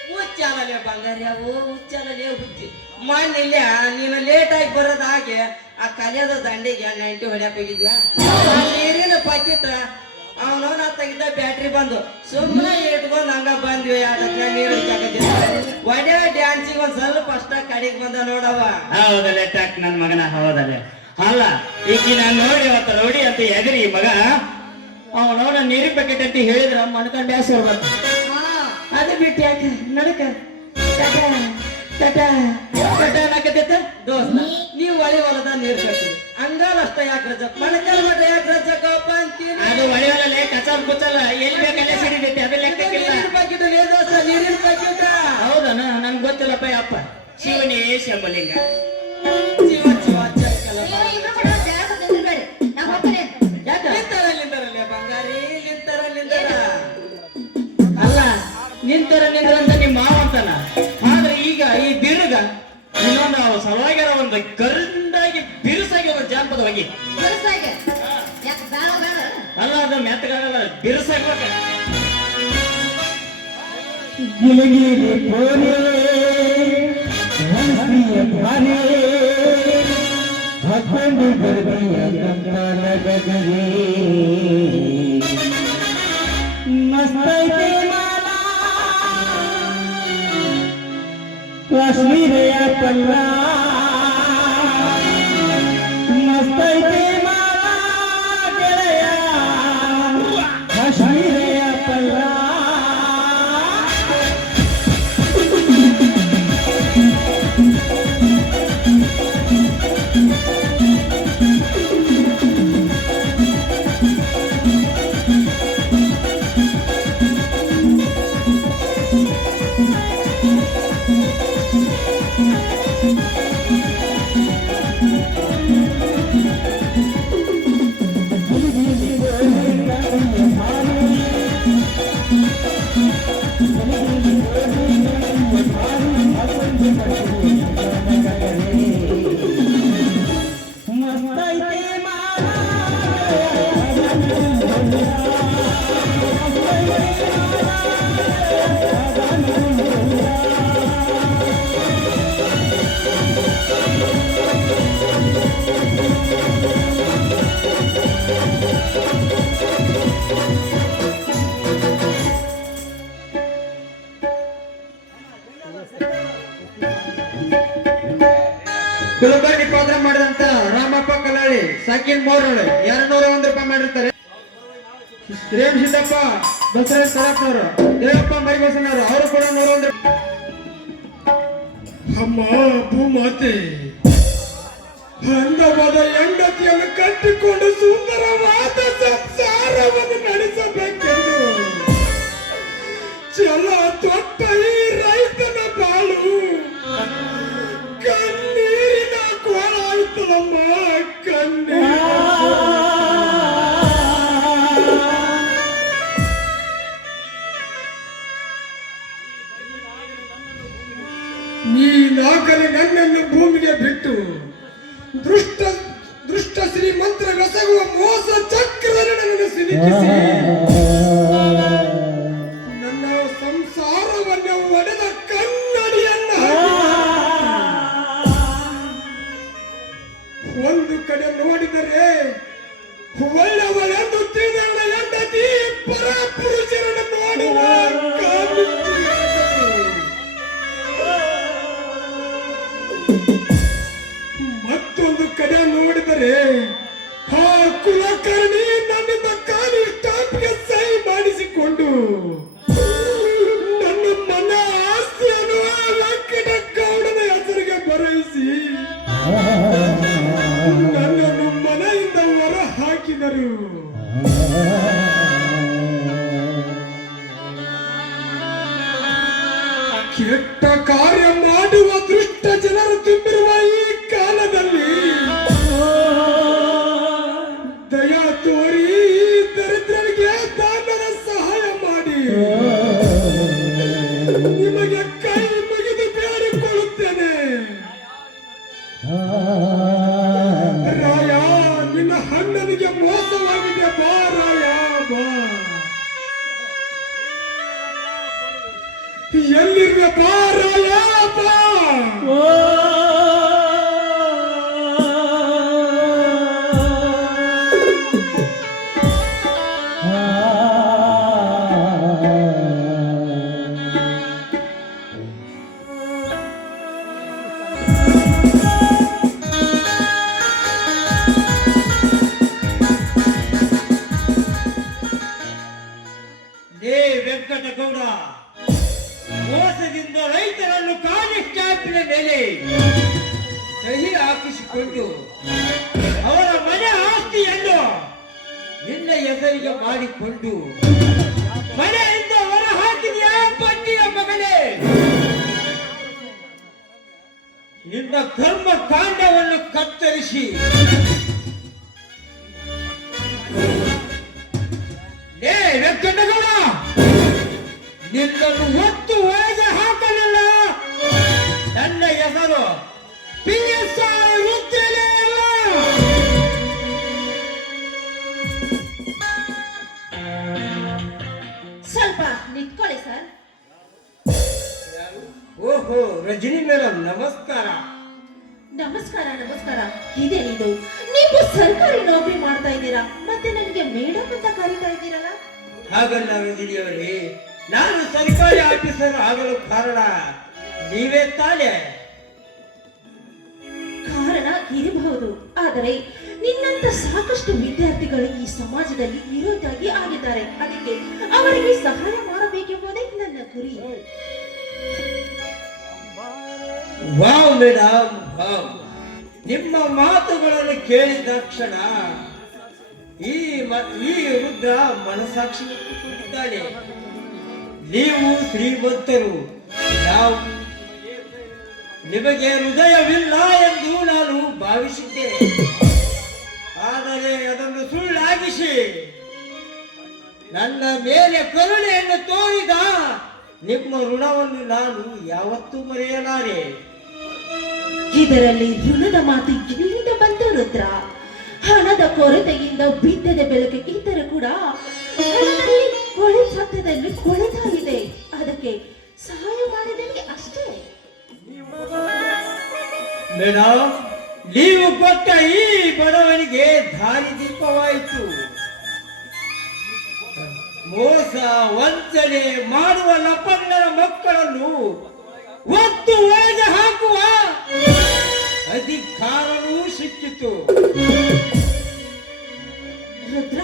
ಹುಚ್ಚಾಲಲೆ ಬಂಗಾರಿ ಅವು ಹುಚ್ಚಾಲಲೆ ಹುಚ್ಚಿ ಮಣ್ಣಿಲ್ಲ ನೀನು ಲೇಟ್ ಆಗಿ ಬರೋದ ಹಾಗೆ ಆ ಕಲಿಯೋದ ದಂಡಿಗೆ 90 ಹೊಡ್ಯಾಕ್ ಹೋಗಿದ್ವಿ, ನೀರಿನ ಪಾಕಿಟ್ ಅವನವನ ತೆಗಿದ ಬ್ಯಾಟ್ರಿ ಬಂದು ಸುಮ್ಮನೆ ಇಟ್ಕೊಂಡು ಹಂಗ ಬಂದ್ವಿ. ಅದಕ್ಕೆ ನೀರು ಒಡೆ ಡ್ಯಾನ್ಸಿಗೆ ಒಂದ್ ಸ್ವಲ್ಪ ಅಷ್ಟ ಕಡಿಗೆ ಬಂದ ನೋಡವ. ಹೌದಲ್ಲೇ ಟ್ಯಾಕ್ ನನ್ ಮಗನ ಹೌದಲ್ಲೇ ಅಲ್ಲ ಈಗ ನಾನು ನೋಡಿ ಅವತ್ತ ನೋಡಿ ಅಂತ ಎಗರಿ ಮಗ ಅವನವನ ನೀರಿನ ಪ್ಯಾಕೆಟ್ ಅಂತ ಹೇಳಿದ್ರ ಮಣ್ಕಂಡ್ ಬ್ಯಾಸ ಹೋಗ್ಬಾರ್ದು. ಅದು ಬಿಟ್ಟು ಯಾಕೆ ನಡಕ ದೋಸ್ತ ನೀವು ಒಳಿ ಹೊಲದ ನೀರ್ ಕಟ್ಟಿ ಹಂಗಾಲ ಅಷ್ಟ ಯಾಕೆ ರಜಕ್ ಮಣಕಾಲ ಮಠ ಯಾಕೆ ರಜಕಪ್ಪ ಅಂತೀನಿ. ಅದು ಒಳಿ ಹೊಲಲ್ಲೇ ಕಚಲ್ ಕುಚಲ್ಲ ಎಲ್ಲಿ ಬೇಕಲ್ಲೇ ಸಿಡಿದೈತಿ ಅದು ಲೆಕ್ಕಕ್ಕಿಲ್ಲ. ನೀರಿನ ಪ್ಯಾಕೆಟ್ ದೋಸ್ತ ನೀರಿನ ಪ್ಯಾಕೆಟ್ ಹೌದನ ನನ್ಗೆ ಗೊತ್ತಿಲ್ಲಪ್ಪ ಯಪ್ಪ. ಶಿವನೇ ಶಂಬಲಿಂಗ ಶಿವ ಶಿವ ಬಂಗಾರಿ ಅಲ್ಲ ನಿಂತರ ಅಂತ ನಿಮ್ಮ ಮಾವ ಅಂತಾನ. ಆದ್ರೆ ಈಗ ಈ ಬಿರುಗ ಇನ್ನೊಂದು ಸಲುವಾಗಿರೋ ಒಂದು ಗಂಡಾಗಿ ಬಿರುಸಾಗಿ ಒಂದು ಜಾನಪದ ಹೋಗಿ ಅಲ್ಲ ಅದು ಮೆತ್ತಗಾಗಲ್ಲ ಬಿರುಸಾಗ್ಬೇಕ. ಗಿಲಿಗಿಲಿ ಪೋರೆ ಹಂಸಿಯ ಧಾರೆ ಹಕ್ಕೊಂಡು ಬರ್ದಿಯ ಕಂಕಾಲ ಗಗರಿ ಮಸ್ತೈತೆ ಮಾಲಾ ಕಾಶ್ಮೀರೆಯ ಪಲ್ಲ ಮಸ್ತೈತೆ ಮಾಲಾ ಗೆಳೆಯ ಕಾಶ್ಮೀರೆಯ ಪಲ್ಲ ಕುಲಕರ್ಣಿ ಪಾತ್ರ ಮಾಡಿದಂತ ರಾಮಪ್ಪ ಕಲಾಳಿ ಸಾಕಿನ್ ಮೋರಳು 201 ರೂಪಾಯಿ ಮಾಡಿರ್ತಾರೆ. ರೇಮ್ ಸಿದ್ದಪ್ಪ ಬಸವರಾಜ್ ಸರಪ್ನವರು, ದೇವಪ್ಪ ಮರಿಬಸನವರು ಅವರು ಕೂಡ 101 ಅಮ್ಮ ಭೂಮಾತೆ, ಅಂದವಾದ ಹೆಂಡತಿಯನ್ನು ಕಟ್ಟಿಕೊಂಡು ಸುಂದರವಾದ ಸಂಸಾರವನ್ನು ನಡೆಸಬೇಕೆಂದು ಛಲ ತೊಟ್ಟ ಈ ರೈತನ ಬಾಳು ಕಣ್ಣೀರಿನ ಕೋಳಾಯ್ತದಮ್ಮ, ಕಣ್ಣೀರು. ನೀನಾಗಲೇ ನನ್ನನ್ನು ಭೂಮಿಗೆ ಬಿಟ್ಟು ದೃಷ್ಟ ಶ್ರೀಮಂತರ ಬೆಸಗುವ ಮೋಸ ಚಕ್ರದಲ್ಲಿ ನನ್ನನ್ನು ಸಿಲುಕಿಸಿ ನನ್ನ ಸಂಸಾರವನ್ನು ಒಡೆದ ಕನ್ನಡಿಯನ್ನ ಒಂದು ಕಡೆ ನೋಡಿದರೆ ಒಳ್ಳೆಯವಳೆಂದು ತಿಳಿದ ಹೆಂಡತಿ ಪರ ಪುರುಷರನ್ನು ನೋಡುವ ಮತ್ತೊಂದು ಕಡೆ ನೋಡಿದರೆ ಆ ಕುಲಕರ್ಣಿ ನನ್ನಿಂದ ಕಾಲಿ ಸ್ಟಾಂಪ್ಗೆ ಸಹಿ ಮಾಡಿಸಿಕೊಂಡು ನನ್ನ ಮನ ಆಸ್ತಿಯನ್ನು ವೆಂಕಟ ಗೌಡನ ಹೆಸರಿಗೆ ಬರೆಯಿಸಿ ನನ್ನನ್ನು ಮನೆಯಿಂದ ಹೊರ ಹಾಕಿದರು. ಕೆಟ್ಟ ಕಾರ್ಯ ಮಾಡುವ ದುಷ್ಟ ಜನರು ತುಂಬಿರುವ ಈ ಕಾಲದಲ್ಲಿ ದಯಾ ತೋರಿ ದರಿದ್ರರಿಗೆ ದಾನದ ಸಹಾಯ ಮಾಡಿ ನಿಮಗೆ ಕೈ ಮುಗಿದು ಬೇಡಿಕೊಳ್ಳುತ್ತೇನೆ. ರಾಯ, ನಿನ್ನ ಹಣ್ಣನಿಗೆ ಮೋಸವಾಗಿದೆ, ಬಾ ರಾಯ ಬಾ. ಎಲ್ಲಿರುವೆ ಬಾ ರಾಯ ಬಾ. ವೆಂಕಟಗೌಡ ಮೋಸದಿಂದ ರೈತರನ್ನು ಕಾಲಿ ಸ್ಟಾಂಪಿನ ಮೇಲೆ ಸಹಿ ಹಾಕಿಸಿಕೊಂಡು ಅವರ ಮನೆ ಆಸ್ತಿಯನ್ನು ನಿನ್ನ ಹೆಸರಿಗೆ ಮಾಡಿಕೊಂಡು ಮನೆಯಿಂದ ಹೊರ ಹಾಕಿದೆಯಾ ಪಟ್ಟಿಯ ಮಗನೇ? ನಿನ್ನ ಕರ್ಮ ಕಾಂಡವನ್ನು ಕತ್ತರಿಸಿ ವೆಂಕಟಗೌಡ ನಿನ್ನನ್ನು ಒತ್ತು ಒಳಗೆ ಹಾಕಲಿಲ್ಲ ನನ್ನ ಹೆಸರು PSI ವೃತ್ತಿಯೇ ಇಲ್ಲ. ಸ್ವಲ್ಪ ನಿಂತ್ಕೊಳ್ಳಿ ಸರ್. ಓಹೋ ರಜನಿ ಮೇಡಮ್, ನಮಸ್ಕಾರ. ನಮಸ್ಕಾರ ನಮಸ್ಕಾರ. ಇದೇನಿದು, ನೀವು ಸರ್ಕಾರಿ ನೌಕರಿ ಮಾಡ್ತಾ ಇದ್ದೀರಾ, ಮತ್ತೆ ನನಗೆ ಮೇಡಮ್ ಅಂತ ಕರೀತಾ ಇದ್ದೀರಲ್ಲ? ಹಾಗಲ್ಲ ರಜನಿಯವರೇ, ನಾನು ಸರ್ಕಾರಿ ಆಫೀಸರ್ ಆಗಲು ಕಾರಣ ನೀವೇ ತಾನೇ. ಕಾರಣ ಇರಬಹುದು, ಆದರೆ ನಿನ್ನಂತ ಸಾಕಷ್ಟು ವಿದ್ಯಾರ್ಥಿಗಳು ಈ ಸಮಾಜದಲ್ಲಿ ವಿರೋಧಿಯಾಗಿ ಆಗಿದ್ದಾರೆ. ಅದಕ್ಕೆ ಅವರಿಗೆ ಸಹಾಯ ಮಾಡಬೇಕೆಂಬುದೇ ನನ್ನ ಗುರಿ. Wow madam, wow. ನಿಮ್ಮ ಮಾತುಗಳನ್ನು ಕೇಳಿದ ಕ್ಷಣ ಈ ವೃದ್ಧ ಮನಸಾಕ್ಷಿ ಒಪ್ಪಿಕೊಂಡಿದ್ದಾನೆ. ನೀವು ಶ್ರೀಮಂತರು, ನಾವು ನಿಮಗೆ ಹೃದಯವಿಲ್ಲ ಎಂದು ನಾನು ಭಾವಿಸಿದ್ದೆ. ಆದರೆ ಅದನ್ನು ಸುಳ್ಳಾಗಿಸಿ ನನ್ನ ಮೇಲೆ ಕರುಣೆಯನ್ನು ತೋರಿದ ನಿಮ್ಮ ಋಣವನ್ನು ನಾನು ಯಾವತ್ತೂ ಮರೆಯಲಾರೆ. ಇದರಲ್ಲಿ ಋಣದ ಮಾತು ಎಲ್ಲಿಂದ ಬಂತು ರುದ್ರ? ಹಣದ ಕೊರತೆಯಿಂದ ಬಿದ್ದದ ಬೆಳಕು ಇದ್ದರೂ ಕೂಡ ಹಣದಲ್ಲಿ ಒಳ್ಳೆ ಸತ್ಯದ ಜೀವನದಲ್ಲಿ ಕೊಳೆತಾ ಇದೆ. ಅದಕ್ಕೆ ಸಹಾಯ ಮಾಡಿದಂಗೆ ಅಷ್ಟೇ. ಮೇಡಮ್, ನೀವು ಕೊಟ್ಟ ಈ ಬಡವನಿಗೆ ದಾರಿದೀಪವಾಯಿತು. ಮೋಸ ವಂಚನೆ ಮಾಡುವ ಲಪಂಗರ ಮಕ್ಕಳನ್ನು ಒತ್ತು ಒಳಗೆ ಹಾಕುವ ಅಧಿಕಾರವೂ ಸಿಕ್ಕಿತು. ರುದ್ರ,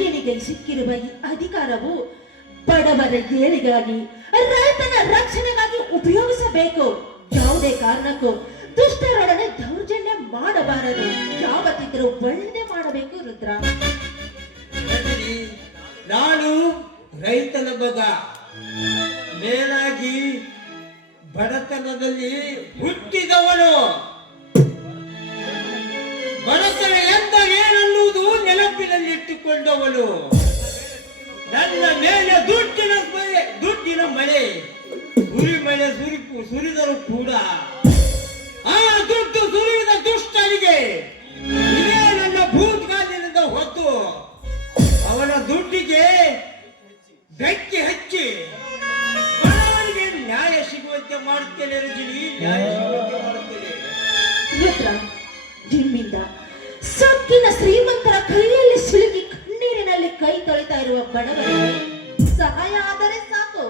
ನಿನಗೆ ಸಿಕ್ಕಿರುವ ಈ ಅಧಿಕಾರವು ಬಡವರ ಏಳಿಗಾಗಿ, ರೈತನ ರಕ್ಷಣೆಗಾಗಿ ಉಪಯೋಗಿಸಬೇಕು. ಯಾವುದೇ ಕಾರಣಕ್ಕೂ ದುಷ್ಟರೊಡನೆ ದೌರ್ಜನ್ಯ ಮಾಡಬಾರದು. ಯಾವತ್ತಿದ್ರೂ ಒಳ್ಳೆಯದೇ ಮಾಡಬೇಕು ರುದ್ರ. ರಜನಿ, ನಾನು ರೈತನ ಮಗ. ಮೇಲಾಗಿ ಬಡತನದಲ್ಲಿ ಹುಟ್ಟಿದವನು. ಬಡತನ ಎಂದರೇನೆನ್ನುವುದು ನೆನಪಿನಲ್ಲಿಟ್ಟುಕೊಂಡವನು. ನನ್ನ ಮೇಲೆ ದುಡ್ಡಿನ ಮಳೆ ಸುರಿದರೂ ಕೂಡ ಆ ದುಡ್ಡು ಸುರಿದ ದುಷ್ಟನಿಗೆ ಇದೇ ನನ್ನ ಭೂತ್ಕಾಲಿನಿಂದ ಹೊತ್ತು ಅವನ ದುಡ್ಡಿಗೆ ಬೆಂಕಿ ಹಚ್ಚಿ ಬಡವನಿಗೆ ನ್ಯಾಯ ಸಿಗುವಂತೆ ಮಾಡುತ್ತೇನೆ. ರಜನಿ, ನ್ಯಾಯ ಸಿಗುವಂತೆ ಮಾಡುತ್ತೇನೆ. ರುದ್ರ, ನಿಮ್ಮಿಂದ ಸೊಕ್ಕಿನ ಶ್ರೀಮಂತರ ಕೈಯಲ್ಲಿ ಸಿಲುಕಿ ಕಣ್ಣೀರಿನಲ್ಲಿ ಕೈ ತೊಳಿತಾ ಇರುವ ಬಡವರಿಗೆ ಸಹಾಯ ಆದರೆ ಸಾಕು.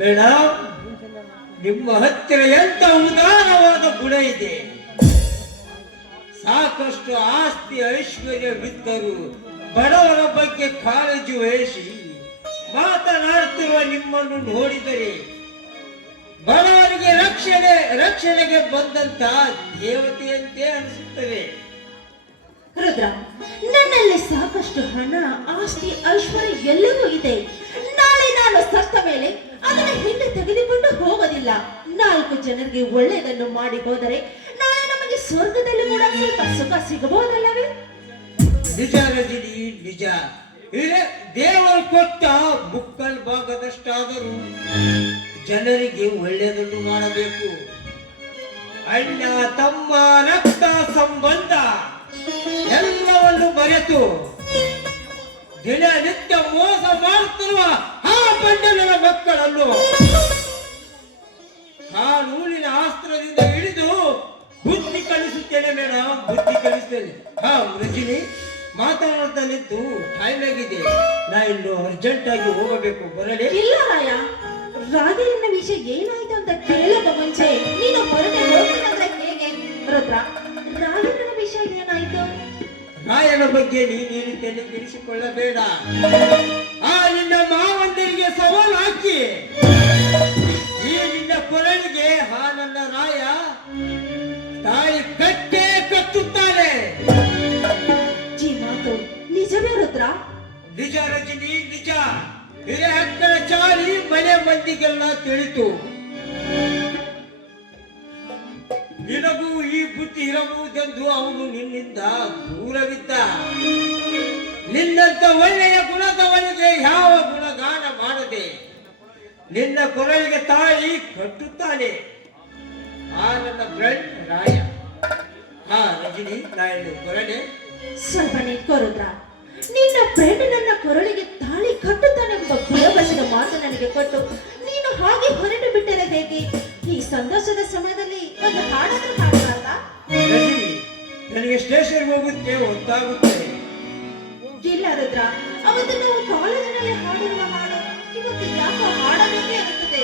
ಮೇಡಮ್, ನಿಮ್ಮ ಹತ್ತಿರ ಎಂತ ಉದಾರವಾದ ಗುಣ ಇದೆ. ಸಾಕಷ್ಟು ಆಸ್ತಿ ಐಶ್ವರ್ಯವಿದ್ದರೂ ಬಡವರ ಬಗ್ಗೆ ಕಾಳಜಿ ವಹಿಸಿ ಮಾತನಾಡುತ್ತಿರುವ ನಿಮ್ಮನ್ನು ನೋಡಿದರೆ ಬಡವರಿಗೆ ರಕ್ಷಣೆಗೆ ಬಂದಂತ ದೇವತೆಯಂತೆ ಅನಿಸುತ್ತದೆ. ರುದ್ರ, ನನ್ನಲ್ಲಿ ಸಾಕಷ್ಟು ಹಣ, ಆಸ್ತಿ, ಐಶ್ವರ್ಯ ಎಲ್ಲವೂ ಇದೆ. ನಾಳೆ ನಾನು ಸತ್ತ ಮೇಲೆ ಅದನ್ನು ಹಿಂದೆ ತೆಗೆದುಕೊಂಡು ಹೋಗೋದಿಲ್ಲ. 4 ಜನರಿಗೆ ಒಳ್ಳೆಯದನ್ನು ಮಾಡಿ ಹೋದರೆ ನಾಳೆ ನಮಗೆ ಸ್ವರ್ಗದಲ್ಲಿ ಕೂಡ ಸ್ವಲ್ಪ ಸುಖ ಸಿಗಬಹುದಲ್ಲವೇ? ನಿಜ ರಜನಿ, ನಿಜ. ದೇವರು ಕೊಟ್ಟ ಮುಕ್ಕಲ್ ಭಾಗದಷ್ಟಾದರೂ ಜನರಿಗೆ ಒಳ್ಳೆಯದನ್ನು ಮಾಡಬೇಕು. ಅಣ್ಣ ತಮ್ಮ ರಕ್ತ ಸಂಬಂಧ ಎಲ್ಲವನ್ನು ಮರೆತು ದಿನನಿತ್ಯ ಮೋಸ ಮಾಡುತ್ತಿರುವ ಆ ಬಂಡಲರ ಮಕ್ಕಳನ್ನು ಕಾನೂನಿನ ಆಸ್ತ್ರದಿಂದ ಹಿಡಿದು ಬುದ್ಧಿ ಕಲಿಸುತ್ತೇನೆ ಮೇಡಮ್, ಬುದ್ಧಿ ಕಲಿಸ್ತೇನೆ. ರಜನಿ, ಮಾತನಾಡ್ತಾ ನಿಂತು ಟೈಮ್ ಆಗಿದೆ. ನಾ ಇನ್ನು ಅರ್ಜೆಂಟ್ ಆಗಿ ಹೋಗಬೇಕು. ಬರಲೇ? ಇಲ್ಲ ರಾಯ, ರಾಧೆಯನ್ನ ವಿಷಯ ಏನಾಯ್ತು ಅಂತ ಕೇಳೋಕ ಮುಂಚೆ ನೀನು ಹೊರಗೆ ಹೋಗ್ತೀನಂದ್ರೆ ಹೇಗೆ? ರುದ್ರ, ರಾಯನ ವಿಷಯ ಏನಾಯ್ತು? ರಾಯನ ಬಗ್ಗೆ ನೀನು ತಲೆ ಕೆಡಿಸಿಕೊಳ್ಳಬೇಡ. ಆ ನಿನ್ನ ಮಾವಂದರಿಗೆ ಸವಾಲು ಹಾಕಿ ಈ ನಿನ್ನ ಕೊರಳಿಗೆ ನನ್ನ ರಾಯ ತಾಳಿ ಕಟ್ಟೇ ಕಟ್ಟುತ್ತಾನೆ. ಈ ಮಾತು ನಿಜವೇ ರುದ್ರ? ನಿಜ ರಜನಿ, ನಿಜ. ಹಿರೇ ಹಕ್ಕಳ ಚಾಲಿ ಮನೆ ಮಂದಿಗೆಲ್ಲ ತಿಳಿತು. ನಿನಗೂ ಈ ಬುದ್ಧಿ ಇರಬಹುದೆಂದು ಅವನು ನಿನ್ನಿಂದ ದೂರವಿದ್ದ. ನಿನ್ನಂತ ಒಳ್ಳೆಯ ಗುಣದವನಿಗೆ ಯಾವ ಗುಣಗಾನ ಮಾಡದೆ ನಿನ್ನ ಕೊರಳಿಗೆ ತಾಳಿ ಕಟ್ಟುತ್ತಾನೆ ಆ ನನ್ನ ಫ್ರೆಂಡ್ ರಾಯ. ರಜನಿ, ನಾನು ಕೊರಳೆ ಸ್ವಲ್ಪ ನಿಂತ್ಕೋ ರುದ್ರ. ನಿನ್ನ ಫ್ರೆಂಡ್ ನನ್ನ ಕೊರಳಿಗೆ ತಾಳಿ ಕಟ್ಟುತ್ತಾನೆಂಬ ಭಯಬಸಿದ ಮಾತು ನನಗೆ ಕೊಟ್ಟು ನೀನು ಹಾಗೆ ಹೊರಟು ಬಿಟ್ಟರೆ ಹೇಗೆ? ಈ ಸಂತೋಷದ ಸಮಯದಲ್ಲಿ ಒಂದು ಹಾಡನ್ನು ಹಾಡಬಾರ್ದಾ? ರಜನಿ, ನನಗೆ ಸ್ಟೇಷನ್ ಹೋಗುತ್ತೆ ಹೊತ್ತಾಗುತ್ತೆ. ಇಲ್ಲ ರುದ್ರ, ಅವತ್ತು ನಾವು ಕಾಲೇಜಿನಲ್ಲಿ ಹಾಡಿರುವ ಹಾಡು ಇವತ್ತು ಯಾಕೋ ಹಾಡಬೇಕೇ ಅನಿಸುತ್ತೆ.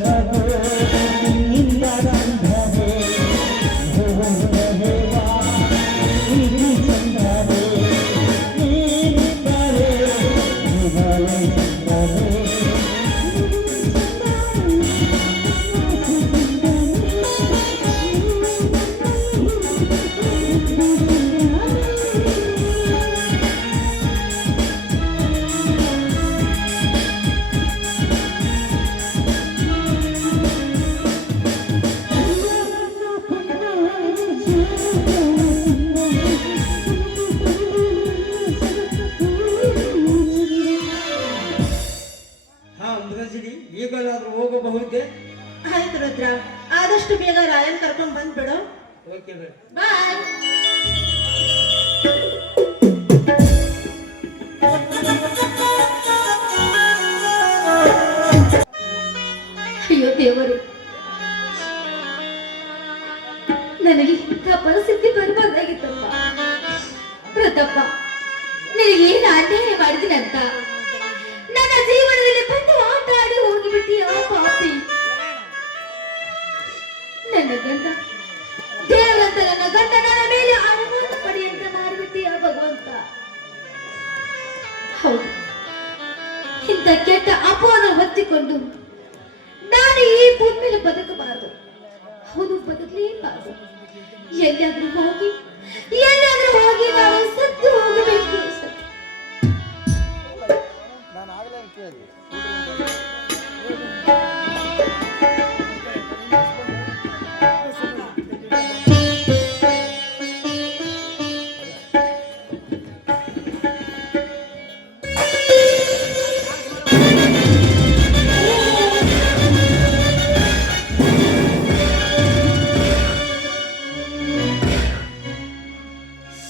Thank you. Okay bye. Bye. ಅಯ್ಯೋ ದೇವರು, ನನಗೆ ಇಂಥ ಪರಿಸ್ಥಿತಿ ಬರಬಾರ್ದಾಗಿತ್ತಪ್ಪ. ಪ್ರತಾಪ, ನಿನಗೇನು ಅನ್ಯಾಯ ಮಾಡಿದಿನಂತ ನನ್ನ ಜೀವನದಲ್ಲಿ ಬಂದು ಆಟ ಆಡಿ ಹೋಗಿಬಿಟ್ಟಿಯ ಪಾಪಿ. ನನ್ನ ಗಂಡ ದೇವರಂತ ನನ್ನ ಗಂಡ ನನ್ನ ಮೇಲೆ ಅನುಮೋದ ಪಡೆಯಂತ ಮಾಡಿಬಿಟ್ಟಿಯ ಭಗವಂತ. ಹೌದು, ಇಂಥ ಕೆಟ್ಟ ಅಪವಾದ ಹೊತ್ತಿಕೊಂಡು ನಾನು ಈ ಭೂಮಿ ಮೇಲೆ ಬದುಕಬಾರದು. ಹೌದು, ಬದುಕಲೇಬಾರದು. ಎಲ್ಲಾದ್ರೂ ಹೋಗಿ ನಾನು ಸತ್ತು ಹೋಗಬೇಕು.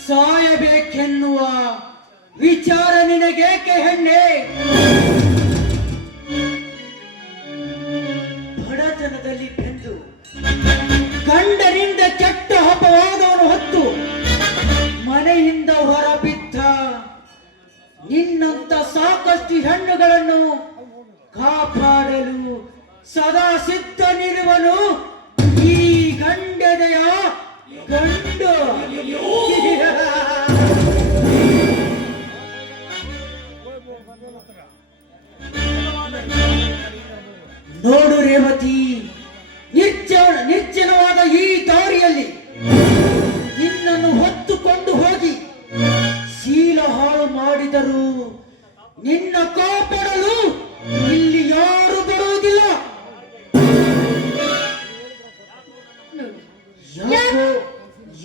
ಸಾಯಬೇಕೆನ್ನುವ ವಿಚಾರ ನಿನಗೇಕೆ ಹೆಣ್ಣೆ? ಬಡತನದಲ್ಲಿ ಬೆಂದು ಗಂಡನಿಂದ ಕೆಟ್ಟ ಅಪವಾದವನ್ನು ಹೊತ್ತು ಮನೆಯಿಂದ ಹೊರಬಿದ್ದ ನಿನ್ನಂತ ಸಾಕಷ್ಟು ಹೆಣ್ಣುಗಳನ್ನು ಕಾಪಾಡಲು ಸದಾ ಸಿದ್ಧನಿರುವನು ಈ ಗಂಡೆದೆಯ ಗಂಡು. ನೋಡು ರೇವತಿ, ನಿರ್ಜನವಾದ ಈ ದಾರಿಯಲ್ಲಿ ನಿನ್ನನ್ನು ಹೊತ್ತುಕೊಂಡು ಹೋಗಿ ಶೀಲ ಹಾಳು ಮಾಡಿದರು ನಿನ್ನ ಕಾಪಾಡಲು ಇಲ್ಲಿ ಯಾರು ಬರುವುದಿಲ್ಲ.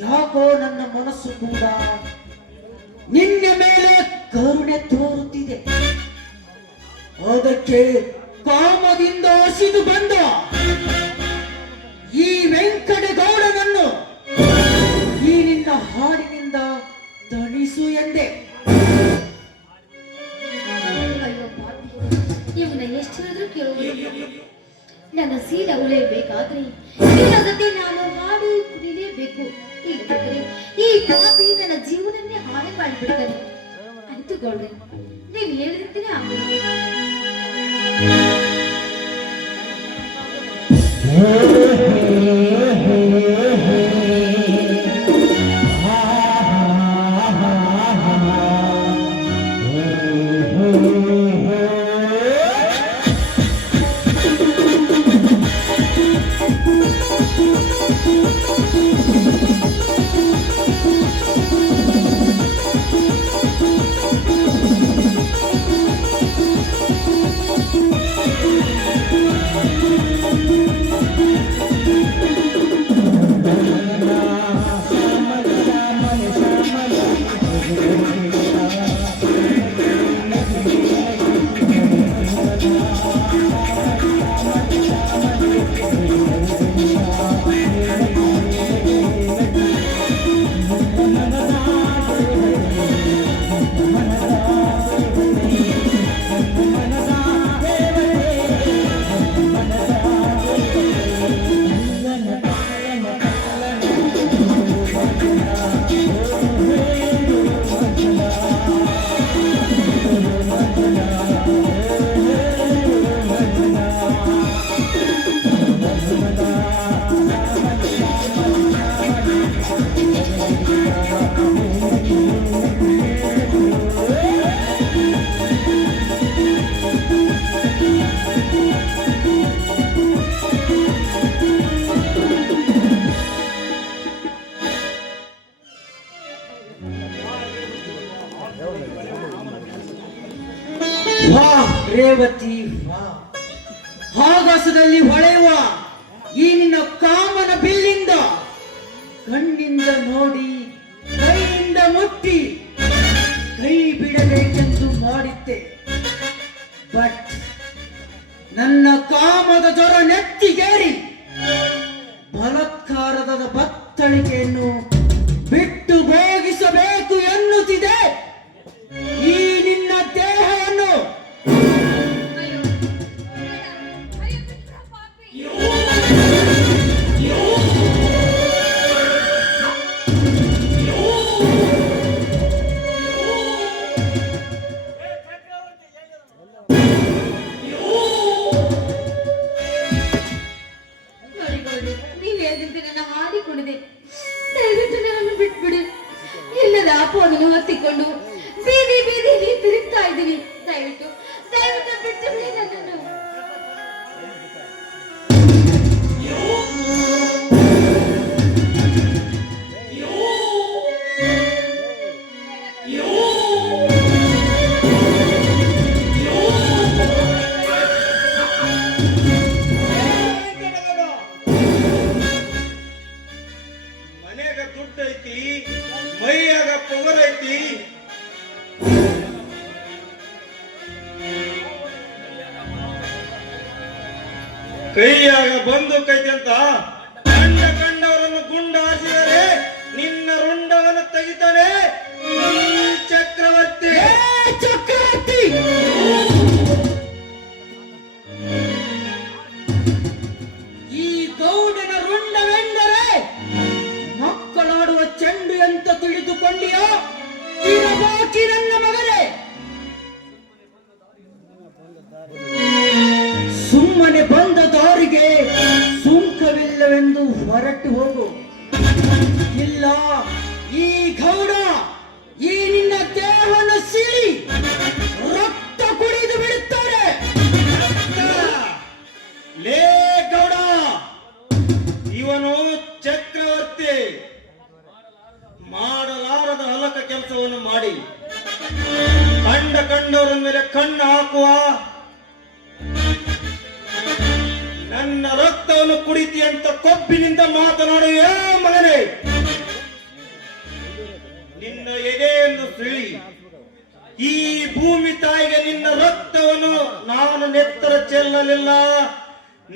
ಯಾಕೋ ನನ್ನ ಮನಸ್ಸು ಕೂಡ ನಿನ್ನ ಮೇಲೆ ಕರುಣೆ ತೋರುತ್ತಿದೆ. ಅದಕ್ಕೆ ಕಾಮದಿಂದ ಹಸಿದು ಬಂದ ಈ ವೆಂಕಟಗೌಡನನ್ನು ಈ ನಿನ್ನ ಹಾಡಿನಿಂದ ತಣಿಸು ಎಂದೆ. ಅಯ್ಯೋ ಪಾಪಿ, ಇವನ ಎಷ್ಟು ಹೇಳಿದ್ರು ಕೇಳುವುದಿಲ್ಲ. ನನ್ನ ಸೀಲ ಉಳಿಯಬೇಕಾದ್ರೆ ಇವನ ಜೊತೆ ನಾನು ಹಾಡು ಕುಡಿಲೇಬೇಕು. ಇಲ್ಲದಿದ್ದರೆ ಈ ಪಾಪಿ ನನ್ನ ಜೀವನನ್ನೇ ಹಾಳು ಮಾಡಿಬಿಡ್ತಾನೆ. ಆಯ್ತು ಗೌಡ್ರೆ, ನೀವು ಹೇಳಿದಂತೆಯೇ ಆಗಲಿ. ವಾ ರೇವತಿ, ವಾ ಆಗಸದಲ್ಲಿ ಹೊಳೆಯುವ ಈ ನಿನ್ನ ಕಾಮನ ಬಿಲ್ಲಿಂದ ಕಣ್ಣಿಂದ ನೋಡಿ ಕೈಯಿಂದ ಮುಟ್ಟಿ ಕೈ ಬಿಡಬೇಕೆಂದು ಮಾಡಿದ್ದೆ. ಬಟ್ ನನ್ನ ಕಾಮದ ಜ್ವರ ನೆತ್ತಿಗೇರಿ ಬಲಾತ್ಕಾರದ ಭತ್ತ ಕತ್ತಳಿಕೆಯನ್ನು ಬಿಟ್ಟು ಹೋಗಿಸಬೇಕು ಎನ್ನುತ್ತಿದೆ ಈ ನಿನ್ನ ದೇಹವನ್ನು. ನೋಡಿ ಗೌಡ್ರೆ, ನೀವ್ ಹೇಳಿದ್ರೆ ನನ್ನ ಹಾಡಿ ಕುಡಿದೆ. ದಯವಿಟ್ಟು ನನ್ನನ್ನು ಬಿಟ್ಬಿಡಿ. ಇಲ್ಲದ ಅಪೋದನ್ನು ಹೊತ್ತಿಕೊಂಡು ಬೀದಿ ಬೀದಿ ತಿರುಗ್ತಾ ಇದ್ದೀವಿ. ದಯವಿಟ್ಟು ದಯವಿಟ್ಟು ಬಿಟ್ಟು ಬಿಡಿ ನನ್ನನ್ನು. ಮನೆಯಾಗ ದುಡ್ಡು ಐತಿ, ಮೈಯಾಗ ಪವರ್ ಐತಿ, ಕೈಯಾಗ ಬಂದೂಕ್ ಐತಿ ಅಂತ ಕಂಡವರನ್ನು ಗುಂಡ ಹಾರಿಸಿದರೆ ನಿನ್ನ ರುಂಡವನ್ನು ತೆಗಿತಾನೆ ಈ ಚಕ್ರವರ್ತಿ. ಚಕ್ರವರ್ತಿ, ಈ ಗೌಡನ ರುಂಡವೆಂದರೆ ಮಕ್ಕಳಾಡುವ ಚೆಂಡು ಅಂತ ತಿಳಿದುಕೊಂಡಿಯೋ? ಇರಬಾಕಿ ನನ್ನ ಮಗನೇ. ಸುಮ್ಮನೆ ಬಂದ ದಾರಿಗೆ ಸುಂಕವಿಲ್ಲವೆಂದು ಹೊರಟು ಹೋಗು. ಇಲ್ಲ, ಈ ಗೌಡ ಈ ನಿನ್ನ ದೇಹವನ್ನು ಸೀಳಿ ರಕ್ತ ಕುಡಿದು ಬಿಡುತ್ತಾರೆ. ಲೇ ಗೌಡ, ಇವನು ಚಕ್ರವರ್ತಿ. ಮಾಡಲಾರದ ಹಲಕ ಕೆಲಸವನ್ನು ಮಾಡಿ ಕಂಡವರ ಮೇಲೆ ಕಣ್ಣು ಹಾಕುವ, ನನ್ನ ರಕ್ತವನ್ನು ಕುಡಿತಿ ಅಂತ ಕೊಬ್ಬಿನಿಂದ ಮಾತನಾಡುವ ಮಗನೇ, ನಿನ್ನ ಎದೆಯನ್ನು ಸುಳಿ ಈ ಭೂಮಿ ತಾಯಿಗೆ ನಿನ್ನ ರಕ್ತವನ್ನು ನಾನು ನೆತ್ತರ ಚೆಲ್ಲಲಿಲ್ಲ.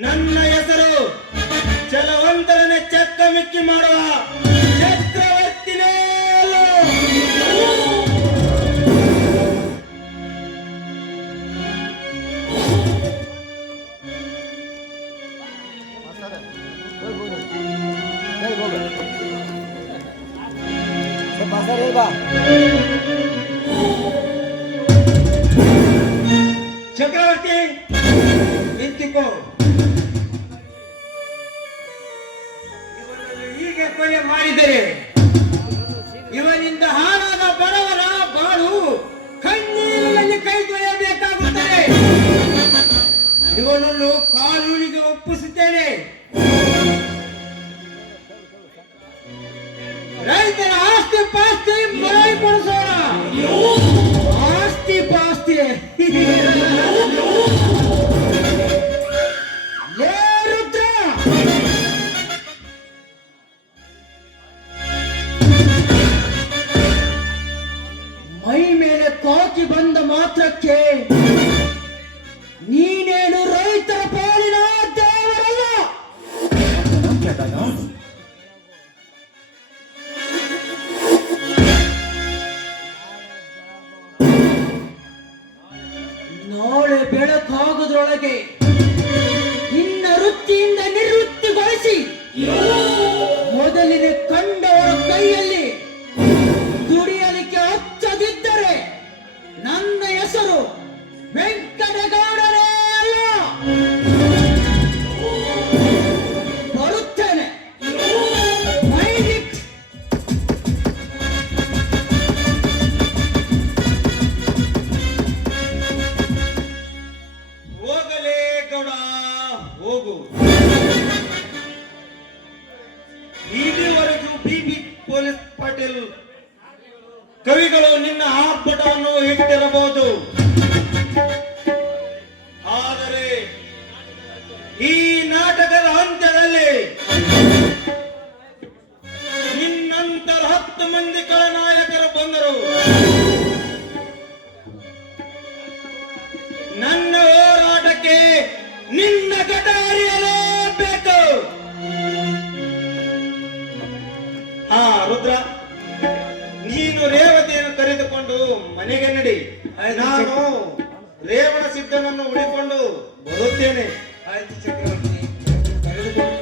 ನನ್ನ ಹೆಸರು ಚಲವಂತರನೆ ಚಕ್ಕಮಿಕ್ಕಿ ಮಾಡುವ ಚಕ್ರವರ್ತಿನೇ. ಚಕ್ರವರ್ತಿ, ನಿಂತಿಕೋ. ಇವನನ್ನು ಹೀಗೆ ಕೊಲೆ ಮಾಡಿದರೆ ಇವನಿಂದ ಹಾಳಾದ ಬಡವರ ಬಾಳು ಕಣ್ಣೀರಿನಲ್ಲಿ ಕೈ ತೊಳೆಯಬೇಕಾಗುತ್ತದೆ. ಇವನನ್ನು ಕಾನೂನಿಗೆ ಒಪ್ಪಿಸುತ್ತೇನೆ. ರೈತರ ಆಸ್ತಿ ಪಾಸ್ತಿ ಮರಳಿಕೊಡಿಸೋಣ. ಆಸ್ತಿ ಪಾಸ್ತಿ ಲೇ ರುದ್ರ, ಮೈ ಮೇಲೆ ಕಾಕಿ ಬಂದ ಮಾತ್ರಕ್ಕೆ ನೀನೇನು ರೈತರ ಪಾಲಿನ ದೇವರಲ್ಲ. ನಾಳೆ ಬೆಳಕಾಗುವುದರೊಳಗೆ ನಿನ್ನ ವೃತ್ತಿಯಿಂದ ನಿವೃತ್ತಿಗೊಳಿಸಿ ಮೊದಲಿನ ಕಂಡವರ ಕೈಯಲ್ಲಿ ದುಡಿಯಲಿಕ್ಕೆ ಹಚ್ಚದಿದ್ದರೆ ನನ್ನ ಹೆಸರು ವೆಂಕಟಗೌಡರೇ ಅಲ್ಲ. ಬರುತ್ತೇನೆ. ಮೈಲಿಕ್ ಹೋಗಲೇ ಗೌಡ, ಹೋಗು. ಇಲ್ಲಿವರೆಗೂ ಬಿಬಿ ಪೊಲೀಸ್ ಪಾಟೀಲ್ ಕವಿಗಳು ನಿನ್ನ ಆರ್ಭಟವನ್ನು ಇಟ್ಟಿರಬಹುದು, ಆದರೆ ಈ ನಾಟಕದ ಅಂತ್ಯದಲ್ಲಿ ನಿನ್ನಂತರ 10 ಮಂದಿ ಖಳನಾಯಕರು ಬಂದರು. ನನ್ನ ಹೋರಾಟಕ್ಕೆ ನಿನ್ನ ಘಟ ಹರಿಯಲೇಬೇಕು. ನೀನು ರೇವತಿಯನ್ನು ಕರೆದುಕೊಂಡು ಮನೆಗೆ ನಡಿ. ನಾನು ರೇವಣ ಸಿದ್ಧನನ್ನು ಉಳಿಕೊಂಡು ಬರುತ್ತೇನೆ. ಆಯ್ತು ಚಕ್ರವರ್ತಿ, ಕರೆದುಕೊಂಡು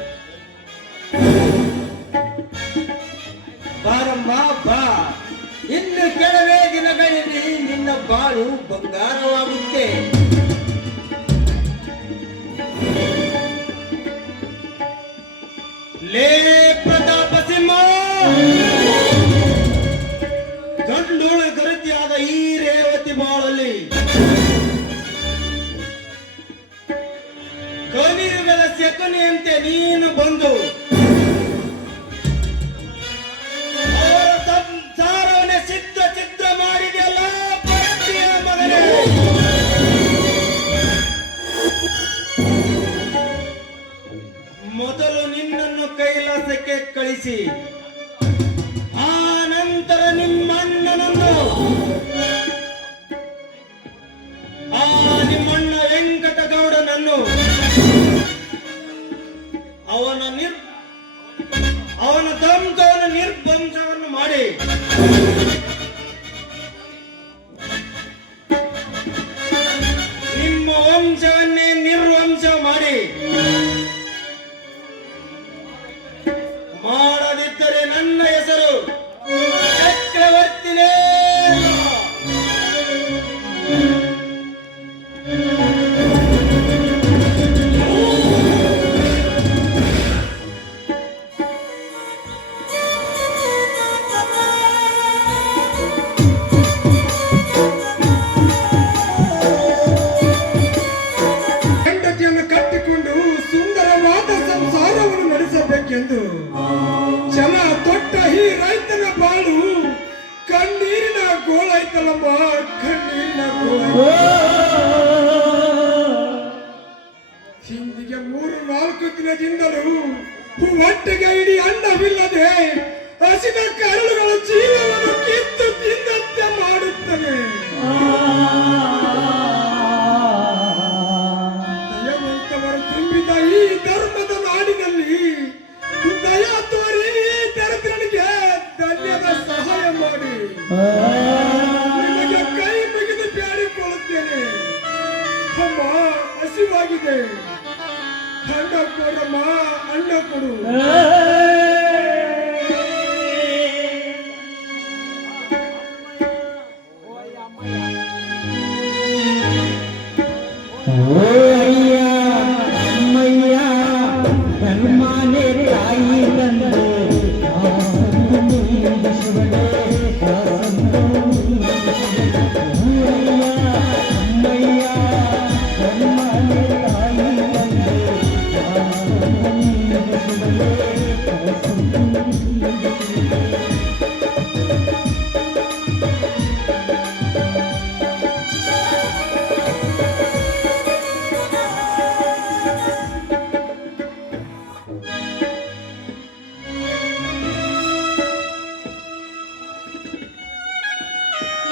ಬಾರಮ್ಮ ಬಾ. ಇನ್ನು ಕೆಲವೇ ದಿನಗಳಲ್ಲಿ ನಿನ್ನ ಬಾಳು ಬಂಗಾರವಾಗುತ್ತೆ. ಲೇ ಪ್ರತಾಪ ಸಿಂಹ, ಗಂಡೋಳ ಗರತಿಯಾದ ಈ ರೇವತಿ ಬಾಳಲ್ಲಿ ಕಲಿಯುಗದ ಶಕುನಿಯಂತೆ ನೀನು ಬಂದು ಅವರ ಸಂಸಾರವನ್ನೇ ಸಿದ್ಧ ಮಾಡಿದೆಯಲ್ಲ ಪರಕ್ಕಿಯ ಮಗನೇ. ಮೊದಲು ನಿನ್ನನ್ನು ಕೈಲಾಸಕ್ಕೆ ಕಳಿಸಿ ಆ ನಂತರ ನಿಮ್ಮಣ್ಣನನ್ನು, ಆ ನಿಮ್ಮಣ್ಣ ವೆಂಕಟಗೌಡನನ್ನು ಅವನ ದಂತವನ ನಿರ್ಬಂಧವನ್ನು ಮಾಡಿ ನಿಮ್ಮ ವಂಶವನ್ನೇ ನಿರ್ವಂಶ ಮಾಡಿ, ಮಾಡದಿದ್ದರೆ ನನ್ನ ಹೆಸರು ಚಕ್ರವರ್ತಿನೇ. ಹೆಂಡತಿಯನ್ನು ಕಟ್ಟಿಕೊಂಡು ಸುಂದರವಾದ ಸಂಸಾರವನ್ನು ನಡೆಸಬೇಕೆಂದು ಛಲ ತೊಟ್ಟ ಈ ರೈತನ ಬಾಳು ಕಣ್ಣೀರಿನ ಗೋಳಾಯ್ತಲ್ಲಮ್ಮ, ಕಣ್ಣೀರಿನ ಹಿಂದಿಗೆ 3-4 ದಿನದಿಂದಲೂ ಹೊಟ್ಟೆಗೆ ಇಡೀ ಅನ್ನವಿಲ್ಲದೆ ಹಸಿದ ಕರಳುಗಳ ಜೀವವನ್ನು ಕಿತ್ತು ತಿಂದಂತೆ ಮಾಡುತ್ತವೆ. ದಯವಂತವರು ತುಂಬಿದ ಈ ಧರ್ಮದ ನಾಡಿನಲ್ಲಿ ದಯ ತೋರಿ ದರಿದ್ರನಿಗೆ ಧನ್ಯದ ಸಹಾಯ ಮಾಡಿ ನಿಮಗೆ ಕೈ ಮುಗಿದು ಬೇಡಿಕೊಳ್ಳುತ್ತೇನೆ. ಅಮ್ಮ ಹಸಿವಾಗಿದೆ, ಅಣ್ಣ ಕೊಡಮ್ಮ, ಅಣ್ಣ ಕೊಡು.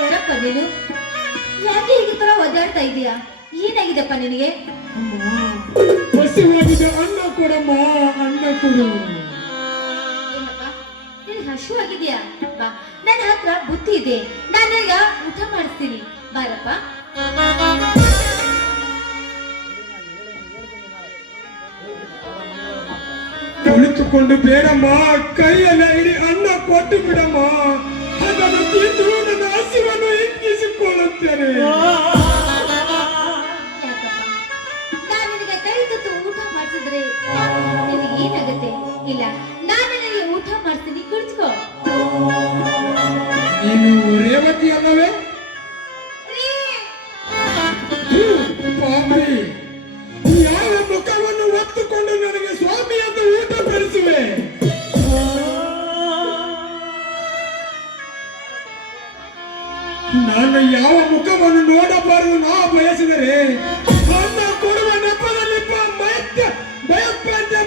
ಏನಪ್ಪ ನೀನು ಯಾಕೆ ಹೀಗೆ ತರ ಒದ್ದಾಡ್ತಾ ಇದೀಯಾ? ಏನಾಗಿದೆಪ್ಪ ನಿನಗೆ? ಹಸಿವಾಗಿದೆ, ಅನ್ನ ಕೊಡಮ್ಮ, ಅನ್ನ ಕೊಡು. ಏನಪ್ಪ ನಿನಗೆ ಹಸಿವಾಗಿದೆಯಾ? ಬಾ, ನನ್ನ ಹತ್ರ ಬುತ್ತಿ ಇದೆ, ನಾನು ಈಗ ಊಟ ಮಾಡಿಸ್ತೀನಿ, ಬಾರಪ್ಪ. ಕುಳಿತುಕೊಂಡು ಬೇಡಮ್ಮ, ಕೈಯಲ್ಲ ಇಡೀ ಅನ್ನ ಕೊಟ್ಟು ಬಿಡಮ್ಮ, ಅದನ್ನು ತಿಂದು ನನ್ನ ಹಸಿವನ್ನು ಹಿಂಗಿಸಿಕೊಳ್ಳುತ್ತೇನೆ. ಯಾಕಪ್ಪ ನಾನು ನಿನಗೆ ಕೈ ತುತ್ತು ಊಟ ಮಾಡಿಸಿದ್ರೆ ನಿನಗೆ ಏನಾಗುತ್ತೆ? ಇಲ್ಲ, ನಾನು ನಿನಗೆ ಊಟ ಮಾಡ್ತೀನಿ, ಕುಳಿತುಕೋ. ನೀನು ರೇವತಿ ಅಲ್ಲವೇ? ಪಾಪಿ, ಯಾವ ಮುಖವನ್ನು ಒತ್ತುಕೊಂಡು ನನಗೆ ಸ್ವಾಮಿ ಎಂದು ಊಟ ಬೆಳೆಸುವೆ? ನಾನು ಯಾವ ಮುಖವನ್ನು ನೋಡಬಾರದು ನಾ ಬಯಸಿದರೆ ಅನ್ನ ಕೊಡುವ ನೆಪದಲ್ಲಿ ಭಯೋತ್ಪಾದ್ಯ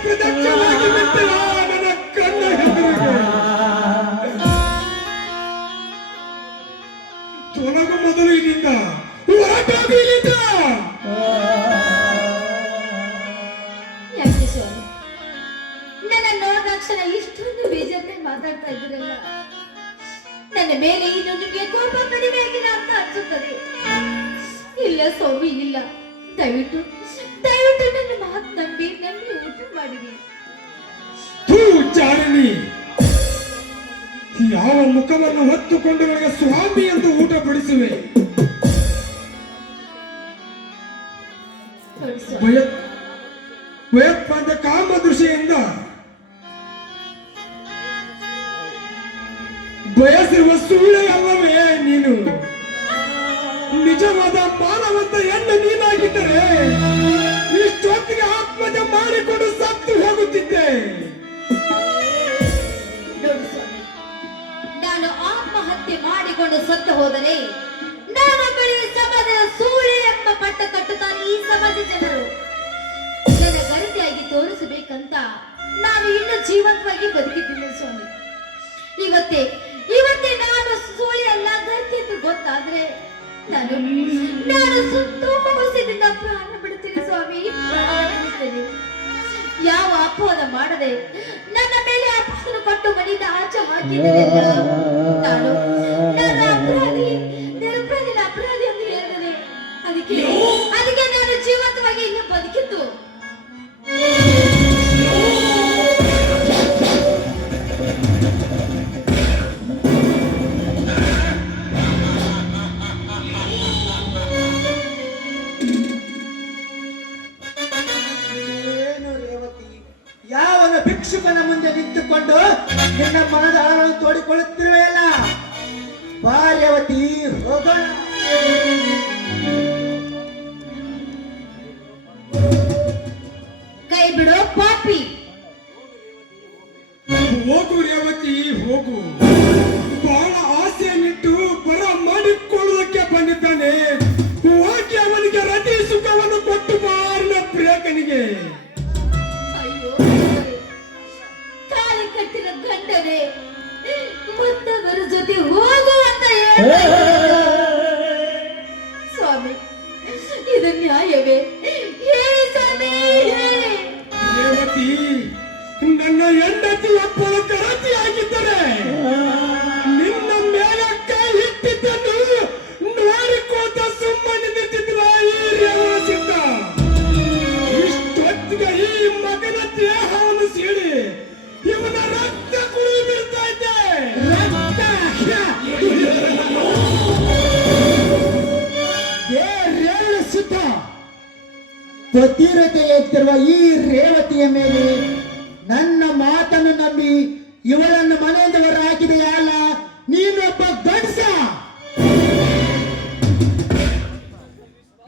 ಪ್ರತ್ಯಕ್ಷವಾಗಿ ಬಿಟ್ಟೆಯ ನನ್ನ ಕಣ್ಣ ಎದುರಿಗೆ. ತೊಲಗು ಮೊದಲು ಇದರಿಂದ ಹೊರಟೋಗಿ ಇಲ್ಲಿಂದ. ಯಾಕೆ ಸ್ವಾಮಿ ನನ್ನ ನೋಡಿದ ಕ್ಷಣ ಇಷ್ಟೊಂದು ಬೇಜಾರಾಗಿ ಮಾತಾಡ್ತಾ ಇದ್ದೀರಲ್ಲ? ನನ್ನ ಮೇಲೆ ಇನ್ನು ನಿಮಗೆ ಕೋಪ ಕಡಿಮೆ ಆಗಿಲ್ಲ ಅಂತ ಅನ್ಸುತ್ತದೆ. ಇಲ್ಲ ಸ್ವಾಮಿ, ಇಲ್ಲ. ದಯವಿಟ್ಟು ದಯವಿಟ್ಟು ನನ್ನ ಮಾತು ನಂಬಿ ಊಟ ಮಾಡಿರಿ. ತೂ ಜಾರಣಿ, ಯಾವ ಮುಖವನ್ನು ಹೊತ್ತುಕೊಂಡು ನನಗೆ ಸ್ವಾಮಿ ಎಂದು ಊಟ ಬಡಿಸುವೆ? ನೋಡಿ ಸ್ವಾಮಿ, ಭಯೋತ್ಪಾದಕ ಕಾಮ ದೃಷ್ಟಿಯಿಂದ ಬಯಸಿರುವ ಸುಳ್ಳೆ ಅಲ್ಲವೇ ನೀನು? ನಿಜವಾದ ಮಾನವಂತ ಹೆಣ್ಣು ನೀನಾಗಿದ್ದರೆ ಇಷ್ಟೊತ್ತಿಗೆ ಆತ್ಮಹತ್ಯೆ ಮಾಡಿಕೊಂಡು ಸತ್ತು ಹೋಗುತ್ತಿದ್ದೆ. ನೋಡಿ ಸ್ವಾಮಿ, ನಾನು ಆತ್ಮಹತ್ಯೆ ಮಾಡಿಕೊಂಡು ಸತ್ತು ಹೋದರೆ ನನ್ನ ಬಳಿ ಸಮಾಜದ ಸೂಳೆ ಎಂಬ ಪಟ್ಟ ಕಟ್ಟುತ್ತಾರೆ ಈ ಸಮಾಜ ಜನರು. ನನ್ನ ಗರತಿಯಾಗಿ ತೋರಿಸಬೇಕಂತ ನಾನು ಇನ್ನು ಜೀವಂತವಾಗಿ ಬದುಕಿದ್ದೀನಿ ಸ್ವಾಮಿ. ಇವತ್ತೇ ನಾನು ಸೂಳೆ ಅಲ್ಲ, ಗರತಿ ಎಂದು ಗೊತ್ತಾದ್ರೆ ನಾನು ಸಂತೋಷದಿಂದ ಪ್ರಾಣ ಬಿಡುತ್ತೇನೆ ಸ್ವಾಮಿ, ಪ್ರಾಣ ಬಿಡುತ್ತೇನೆ. ಯಾವ ಅಪವಾದ ಮಾಡದೆ ನನ್ನ ಮೇಲೆ ಅಪವಾದ ಕೊಟ್ಟು ಮನೆಯಿಂದ ಆಚೆ ಹಾಕಿದ್ದೇನೆ. ನಾನು ಅಪರಾಧಿ, ನಿರಪರಾಧಿನ ಅಪರಾಧಿ ಅಂತ ಹೇಳಿದೆ. ಅದಕ್ಕೆ ನಾನು ಜೀವಂತವಾಗಿ ಇನ್ನು ಬದುಕಿದ್ದು. ಏನು ರೇವತಿ, ಯಾವನ ಭಿಕ್ಷುಕನ ಮುಂದೆ ನಿಂತುಕೊಂಡು ನಿನ್ನ ಮನದ ಆಳವನ್ನು ತೋಡಿಕೊಳ್ಳುತ್ತಿರುವೆಯಲ್ಲ? ಬಾ ರೇವತಿ, ಹೋಗೋಣ. ಕೈ ಬಿಡೋ ಪಾಪಿ. ಹೋಗು ರೇವತಿ, ಹೋಗು. ಬಹಳ ಆಸೆಯನ್ನಿಟ್ಟು ಬರ ಮಾಡಿಕೊಳ್ಳುವುದಕ್ಕೆ ಬಂದಿದ್ದಾನೆ. ಹೋಗಿ ಅವನಿಗೆ ರತಿ ಸುಖವನ್ನು ಕೊಟ್ಟು ಬಾರಿನ ಪ್ರಿಯಕನಿಗೆ. ಅಯ್ಯೋ, ತಾಳಿ ಕಟ್ಟಿದ ಗಂಡನೇ ಮತ್ತವರ ಜೊತೆ ಹೋಗು ಅಂತ ಸ್ವಾಮಿ, ಇದು ನ್ಯಾಯವೇ? ಹೇಳಿ ಸ್ವಾಮಿ, ಹೇಳಿ. ರೇವತಿ, ನನ್ನ ಹೆಂಡತಿ ಒಬ್ಬಳು ಕರತಿ ಆಗಿದ್ದರೆ ನಿನ್ನ ಮೇಲೆ ಕೈ ಇಟ್ಟಿದ್ದನ್ನು ನೋಡಿಕೋತ ಸುಮ್ಮನೆ ನಿಂತಿದ್ದ ಈ ರೇವಣ ಸಿದ್ಧ. ಇಷ್ಟೊತ್ತಿಗೆ ಈ ಮಗನ ದೇಹವನ್ನು ಸೀಳಿ ಇವನ ರಕ್ತ ಕುಡಿದು ಬೀಳ್ತಾ ಇದ್ದೆ. ರೇವಣ ಸಿದ್ಧ, ಪತಿರತೆ ಎತ್ತಿರುವ ಈ ರೇವತಿಯ ಮೇಲೆ ನನ್ನ ಮಾತನ್ನು ನಂಬಿ ಇವಳನ್ನು ಮನೆಯಿಂದ ಹೊರ ಹಾಕಿದೆಯಲ್ಲ, ನೀನೊಬ್ಬ ಗಂಡಸ.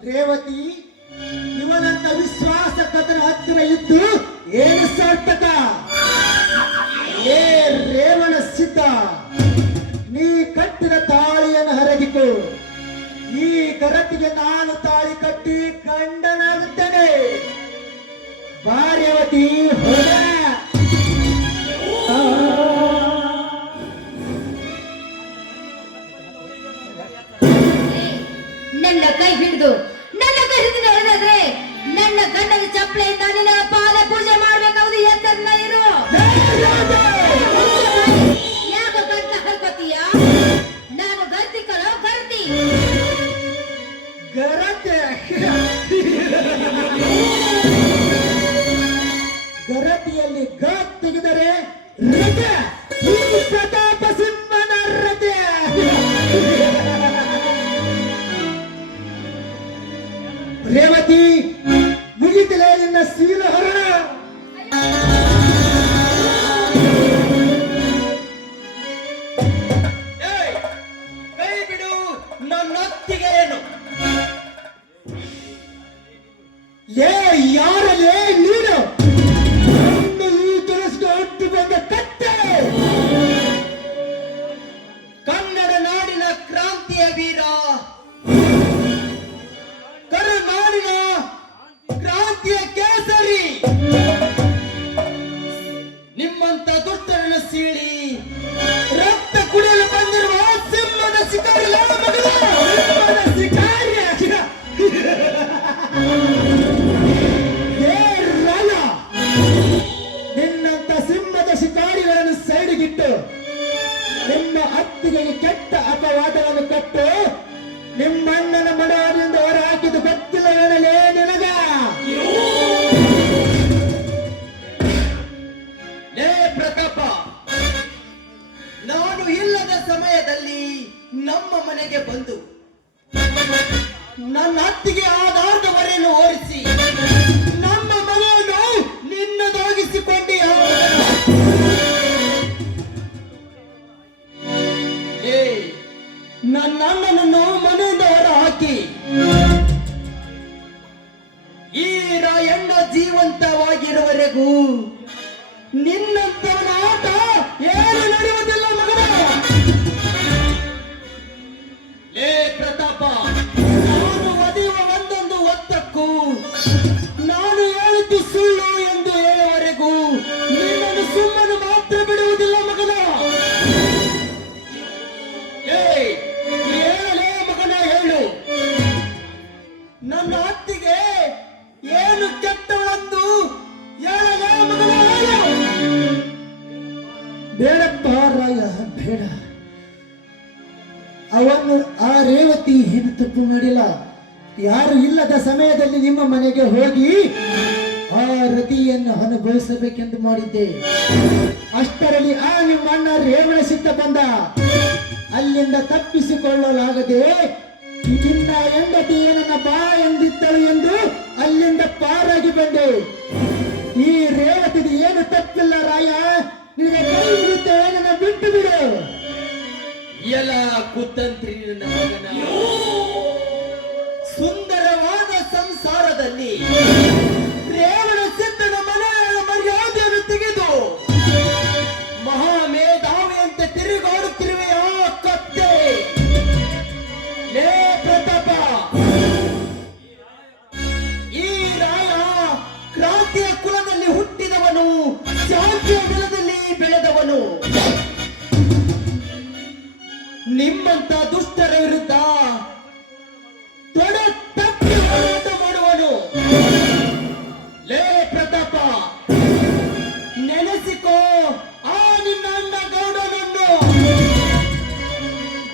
ರೇವತಿ, ಇವನಂತ ವಿಶ್ವಾಸಕತನ ಹತ್ತಿರ ಇದ್ದು ಏನು ಸಾರ್ಥಕ? ಏ ರೇವಣ ಸಿದ್ಧ, ನೀ ಕಟ್ಟಿದ ತಾಳಿಯನ್ನು ಹರಗಿತು. ಈ ಗರತಿಗೆ ನಾನು ತಾಳಿ ಕಟ್ಟಿ ಗಂಡನಾಗುತ್ತೇನೆ. ಭಾರ್ಯವತಿ, ಹೋಗ. ನನ್ನ ಕೈ ಹಿಡಿದು ಹೇಳಿದ್ರೆ ನನ್ನ ಗಂಡನ ಚಪ್ಪಲೆಯಿಂದ ನಿನ್ನ ಪಾದ ಪೂಜೆ ಮಾಡ್ಬೇಕಾಗುದು. ಎತ್ತನ್ನ ಇರು. ಯಾಕೋ ಗಂಟ ಹರ್ಕೋತೀಯ? ನಾನು ಗರ್ತಿ ಕಲೋ ಗರ್ತಿ. ಗರತಿಯಲ್ಲಿ ಗ ತೆಗೆದರೆ ರತೆ, ಈ ಪ್ರತಾಪ ಸಿಂಹನ ರತೆ. ರೇವತಿ, ಮುಗಿತಲೇ ನಿನ್ನ ಶೀಲ ಹರಣ. ಕೈ ಬಿಡು, ನನ್ನೊತ್ತಿಗೆ ಏನು? ಲೇ, ಯಾರಲ್ಲೇ ನೀನು? ಈ ಕೆಲಸಕ್ಕೆ ಹೊಟ್ಟುಕೊಂಡ ಕತ್ತೆ. ಕನ್ನಡ ನಾಡಿನ ಕ್ರಾಂತಿಯ ವೀರ, ಕರುನಾಡಿನ ಕ್ರಾಂತಿಯ ಕೇಸರಿ, ನಿಮ್ಮಂತ ದುಷ್ಟರನ್ನು ಸೀಳಿ ರಕ್ತ ಕುಡಿಯಲು ಬಂದಿರುವ ಸಿಂಹದ ಶಿಕಾರಿ ನಿನ್ನಂತ ಸಿಂಹದ ಶಿಕಾರಿಗಳನ್ನು ಸೈಡಿಗಿಟ್ಟು ನಿಮ್ಮ ಅತ್ತಿಗೆಗೆ ಕೆಟ್ಟ ನಮ್ಮ ಮನೆಗೆ ಬಂದು ನನ್ನ ಅತ್ತಿಗೆ ಆಧಾರದ ಹೊರೆಯನ್ನು ಓಡಿಸಿ ನಮ್ಮ ಮನೆಯನ್ನು ನಿನ್ನದಾಗಿಸಿಕೊಂಡೆಯ ನನ್ನ ಅಣ್ಣನನ್ನು ಮನೆಯಿಂದ ಹೊರ ಹಾಕಿ ಈ ರಾಯಣ್ಣ ಜೀವಂತವಾಗಿರುವವರೆಗೂ ನಿನ್ನಂತವನ ಆಟ ಏನು ನಡೆಯುವುದಿಲ್ಲ ಮಗನ. ಲೇ ಪ್ರತಾಪ, ನಾನು ಒದೆಯುವ ಒಂದೊಂದು ಒತ್ತಕ್ಕೂ ನಾನು ಹೇಳಿದ್ದು ಸುಳ್ಳು ಎಂದು ಹೇಳುವವರೆಗೂ ನಿನ್ನನ್ನು ಸುಮ್ಮನೆ ಮಾತ್ರ ಬಿಡುವುದಿಲ್ಲ ಮಗನ. ಹೇಳಲೇ ಮಗನ, ಹೇಳು. ನನ್ನ ಅತ್ತಿಗೆ ಏನು ಕೆಟ್ಟವಳಂದು ಹೇಳಲೇ ಮಗನ, ಹೇಳು. ಬೇಡಪ್ಪ ರಾಯ, ಬೇಡ. ಅವನು ಆ ರೇವತಿ ಏನು ತಪ್ಪು ಮಾಡಿಲ್ಲ. ಯಾರು ಇಲ್ಲದ ಸಮಯದಲ್ಲಿ ನಿಮ್ಮ ಮನೆಗೆ ಹೋಗಿ ಆ ರತಿಯನ್ನು ಅನುಭವಿಸಬೇಕೆಂದು ಮಾಡಿದ್ದೆ. ಅಷ್ಟರಲ್ಲಿ ಆ ನಿಮ್ಮ ಅಣ್ಣ ರೇವಣ ಸಿದ್ಧ ಬಂದ. ಅಲ್ಲಿಂದ ತಪ್ಪಿಸಿಕೊಳ್ಳಲಾಗದೆ ನಿನ್ನ ಹೆಂಡತಿ ಏನನ್ನ ಬಾ ಎಂದಿದ್ದಳು ಎಂದು ಅಲ್ಲಿಂದ ಪಾರಾಗಿ ಬಂದೆ. ಈ ರೇವತಿಗೆ ಏನು ತಪ್ಪಿಲ್ಲ ರಾಯ, ನಿನಗೆ ಕೈ ಮುಗಿಯುತ್ತೆ, ನನ್ನ ಬಿಟ್ಟು ಬಿಡು. ಎಲ್ಲ ಕುತಂತ್ರಿ ನನ್ನ ಮಗನ. ಸುಂದರವಾದ ಸಂಸಾರದಲ್ಲಿ ರೇವಣ ಸಿದ್ಧನ ಮನೆಯ ಮರ್ಯಾದೆಯನ್ನು ತೆಗೆದು ಮಹಾಮೇಧಾವಿಯಂತೆ ತಿರುಗಾಡುತ್ತಿರುವೆಯ ಕತ್ತೆ. ಲೇ ಪ್ರತಾಪ, ಈ ರಾಯ ಕ್ರಾಂತಿಯ ಕುಲದಲ್ಲಿ ಹುಟ್ಟಿದವನು, ಶಾಂತಿಯ ನೆಲದಲ್ಲಿ ಬೆಳೆದವನು. ನಿಮ್ಮಂತ ದುಷ್ಟರ ವಿರುದ್ಧ ತೊಡೆ ತಪ್ಪಿ ಹೋರಾಟ ಮಾಡುವನು. ಲೇ ಪ್ರತಾಪ, ನೆನೆಸಿಕೋ ಆ ನಿನ್ನ ಅಣ್ಣ ಗೌಡನನ್ನು.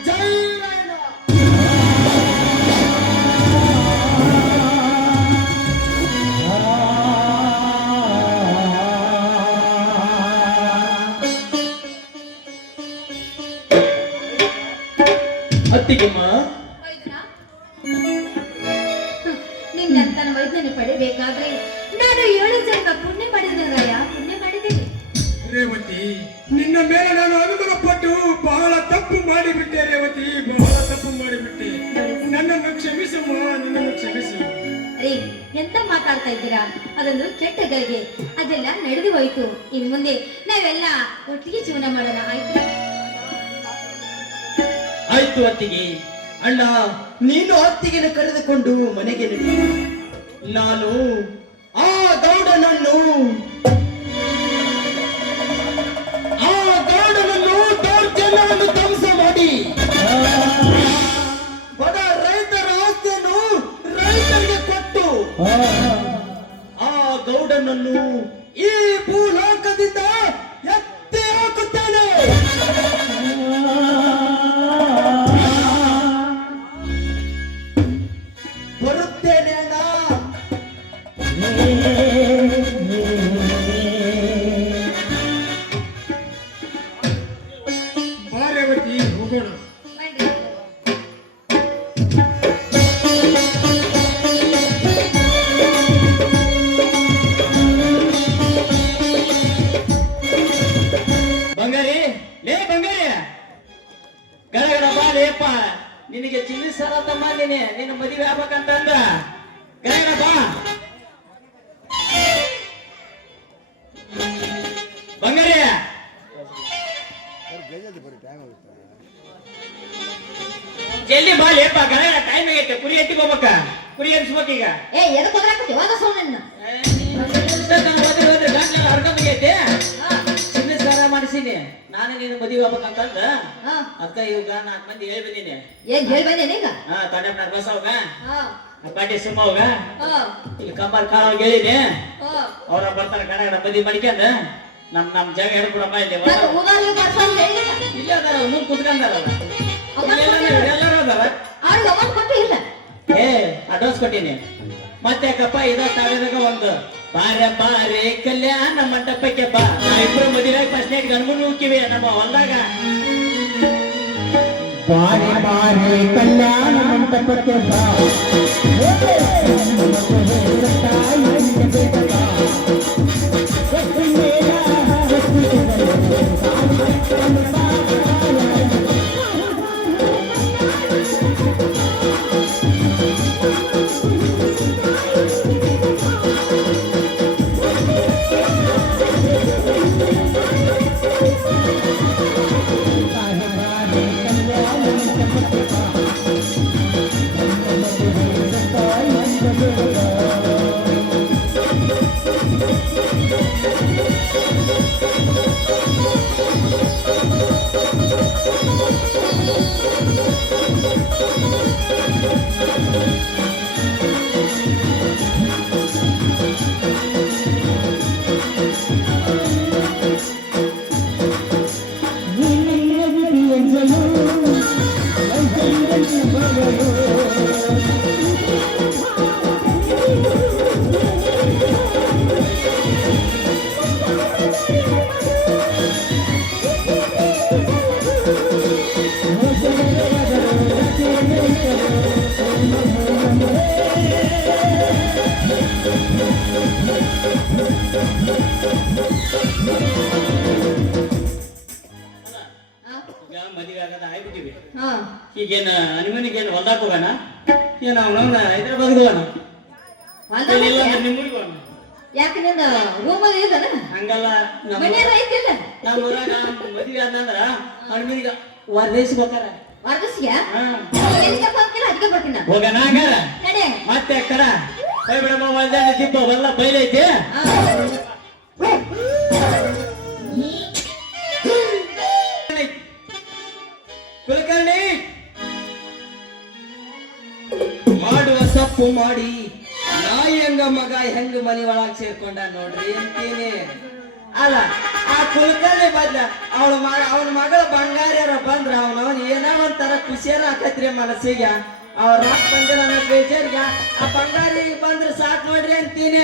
ಜೈ ರಾಯಣ್ಣ. ಅತ್ತಿಗೆಮ್ಮ, ನಿನ್ನಂತ ವೈದ್ಯನ ಪಡಿಬೇಕಾದ್ರೆ ನಾನು 7 ಜನ್ಮ ಪುಣ್ಯ ಮಾಡಿದ್ದೇನೆ ರಾಯ, ಪುಣ್ಯ ಮಾಡಿದ್ದೀನಿ. ರೇವತಿ, ನಿನ್ನ ಮೇಲೆ ನಾನು ಅನುಮಾನ ಪಟ್ಟು ಬಹಳ ತಪ್ಪು ಮಾಡಿಬಿಟ್ಟೆ. ರೇವತಿ, ಬಹಳ ತಪ್ಪು ಮಾಡಿಬಿಟ್ಟೆ. ನನ್ನನ್ನು ಕ್ಷಮಿಸಮ್ಮ, ನನ್ನನ್ನು ಕ್ಷಮಿಸಿ. ರೀ, ಎಂತ ಮಾತಾಡ್ತಾ ಇದ್ದೀರಾ? ಅದೊಂದು ಕೆಟ್ಟ ಗಳಿಗೆ, ಅದೆಲ್ಲ ನಡೆದು ಹೋಯ್ತು. ಇನ್ ಮುಂದೆ ನಾವೆಲ್ಲ ಒಟ್ಟಿಗೆ ಜೀವನ ಮಾಡೋಣ, ಆಯ್ತು? ಆಯ್ತು ಅತ್ತಿಗೆ. ಅಣ್ಣ, ನೀನು ಅತ್ತಿಗೆನ ಕರೆದುಕೊಂಡು ಮನೆಗೆ ನಡಿ. ನಾನು ಆ ಗೌಡನನ್ನು ದೌರ್ಜನ್ಯವನ್ನು ಧ್ವಂಸ ಮಾಡಿ ಬಡ ರೈತರ ಆಸ್ತಿಯನ್ನು ರೈತರಿಗೆ ಕೊಟ್ಟು ಆ ಗೌಡನನ್ನು ಈ ಭೂಲೋಕದಿಂದ ಎತ್ತಿ ಹಾಕುತ್ತೇನೆ. ಬರುತ್ತೇನೆ ಅಣ್ಣ. ಬಾ ರೇವತಿ, ಹೋಗೋಣ. ಬನ್ರಿ. ಬಂಗಾರಿ, ಲೇ ಬಂಗಾರಿ, ಗಡಗಡ ಬಾ ಲೇಪ. ನಿನಗೆ ಚಿಲ್ಲಿ ಸರ ತಮ್ಮ, ನಿನ್ನ ಮದುವೆ ಆಗ್ಬೇಕಂತಂದ ಗಡಗಡ ಬಾ. ಬಂಗಾರಿ, ಜಲ್ದಿ ಬಾ ಲೇಪ, ಗಡಗಡ ಟೈಮ್ ಆಗೈತೆ. ಕುರಿ ಎತ್ತಿಗೆ ಹೋಗ್ಬೇಕ, ಕುರಿ ಎಬ್ಸ್ಬೇಕೀಗ. ಏ, ಎದಕ್ಕೆ ಹೋದ್ರಾಕತ್ತಿ? ಹೋದ ಸೋಣನ್ನ. ಹರ್ಕೊಂಡೈತೆ ಚಿಲ್ಲಿ ಸರ ಮಾಡಿಸೀನಿ. ನಾನು ನೀನು ಮದುವೆ ಆಗ್ಬೇಕಂತಂದ ಹಾ, ಅದ್ಕ ಈಗ 4 ಮಂದಿ ಹೇಳಿ ಬಂದೀನಿ. ಏನ್ ಹೇಳಿ ಬಂದೇನ ಈಗ? ತಡೆಪ್ಪ ಬಸ್ ಅವಾಗ ಹಾ, ಪಾಟಿ ಸುಮ್ಮ ಅವಾಗ ಹಾ, ಇಲ್ಲಿ ಕಂಬಲ್ ಕಾಲ ಹೇಳಿನಿ. ಹಾ. ಅವ್ರ ಬರ್ತಾರ ಗಡಗಡ ಮದುವೆ ಮಾಡ್ಕೊಂಡ ನಮ್ ಜಾಗ ಹೇಳ್ಕೊಡಮ್ಮ. ಇಲ್ಲಿ ಮತ್ತೆ ಊರಲ್ಲಿ ಬರ್ಸೋದು ಹೇಳಿಲ್ಲ? ಇಲ್ಲ ಅದಾರ, ಮುಂದ್ ಕುತ್ಕೊಂಡಾರಲ್ಲ ಅಮೌಂಟ್ ಎಲ್ಲರೂ ಅದಾರ. ಅವ್ರಿಗೆ ಅಮೌಂಟ್ ಕೊಟ್ಟು ಇಲ್ಲ? ಏ ಅಡ್ವಾನ್ಸ್ ಕೊಟ್ಟಿನಿ. ಮತ್ತೆ ಕಪ್ಪ ಇದ ತಾಡಿದಾಗ ಒಂದು ಬಾರೆ ಬಾರೆ ಕಲ್ಯಾಣ ಮಂಟಪಕ್ಕೆ ಬಾ. ನಾವಿಬ್ರು ಮದುವೆ ಫಸ್ಟ್ ನೈಟ್ ಗಣಮನ್ ಹೋಗ್ತೀವಿ ನಮ್ಮ ಹೊಲ್ದಾಗ. ಬಾರಿ ಬಾರಿ ಕಲ್ಯಾಣ ಮಂಟಪಕ್ಕೆ ಬಾ ಈಗ ಮದುವೆ ಆಗದ ಆಗ್ಬಿಟ್ಟಿವಿ. ಹಾ ಈಗೇನ ಹನಿಮನಿಗೇನು ಹೊಲ್ದಾಕ್ ಹೋಗೋಣ ಏನ ಅವನವನ ಹೈದ್ರಾಬಾದ್ಗೆ ಹೋಗೋಣ ಹೊಲ್ದಾಗ ಇಲ್ಲ ಹೋಗ್ತೀಯಾ? ನಿಮ್ಮೂರಿಗೆ ಹೋಗೋಣ. ಯಾಕೆ ನಿನ್ನ ರೂಮಲ್ಲಿ ಇಲ್ಲನ ಹಂಗಲ್ಲ ನಮ್ಮ ಮನೆಯಲ್ಲ ಐತಿಲ್ಲ ನಮ್ಮ ಊರಾಗ ಮದುವೆ ಆದಂದ್ರ ಹನಿಮನಿಗ ಹೊರದೇಶಕ್ಕೆ ಹೋಗಾರ. ವರ್ಗಸ್ಯ ಹಾ. ಎಲ್ಲಿಗೆ ಹೋಗ್ತಿಲ್ಲ ಅದಕ್ಕೆ ಬರ್ತೀನಿ ನಾನು. ಹೋಗೋಣ ಹಂಗಾರ ನಡೆ ಮತ್ತೆ ಕಡ ಬೈ ಬಿಡಮ್ಮ ಹೊಲ್ದ ದಿಬ್ಬ ಹೊಲ್ಲ ಬೈಲೈತಿ. ಹಾ. ಕುಲಕರ್ಣಿ ಮಾಡುವ ತಪ್ಪು ಮಾಡಿ ನಾಯಿ ಹಂಗ ಮಗ ಹೆಂಗ ಮನಿ ಒಳಗ್ ಸೇರ್ಕೊಂಡ ನೋಡ್ರಿ ಅಂತೀನಿ. ಅಲ್ಲ ಆ ಕುಲಕರ್ಣಿ ಬದ್ಲ ಅವನ ಮಗಳ ಬಂಗಾರ್ಯಾರ ಬಂದ್ರ ಅವನವನ್ ಏನೋ ಒಂಥರ ಖುಷಿಯರ ಆಕತ್ರಿ ಮನಸ್ಸಿಗೆ. ಅವ್ರ ರೊಕ್ಕ ಬಂದಿರ ಅನ್ನೋ ಬೇಜಾರ್ಗ ಆ ಬಂಗಾರಿ ಬಂದ್ರ ಸಾಕ್ ನೋಡ್ರಿ ಅಂತೀನಿ.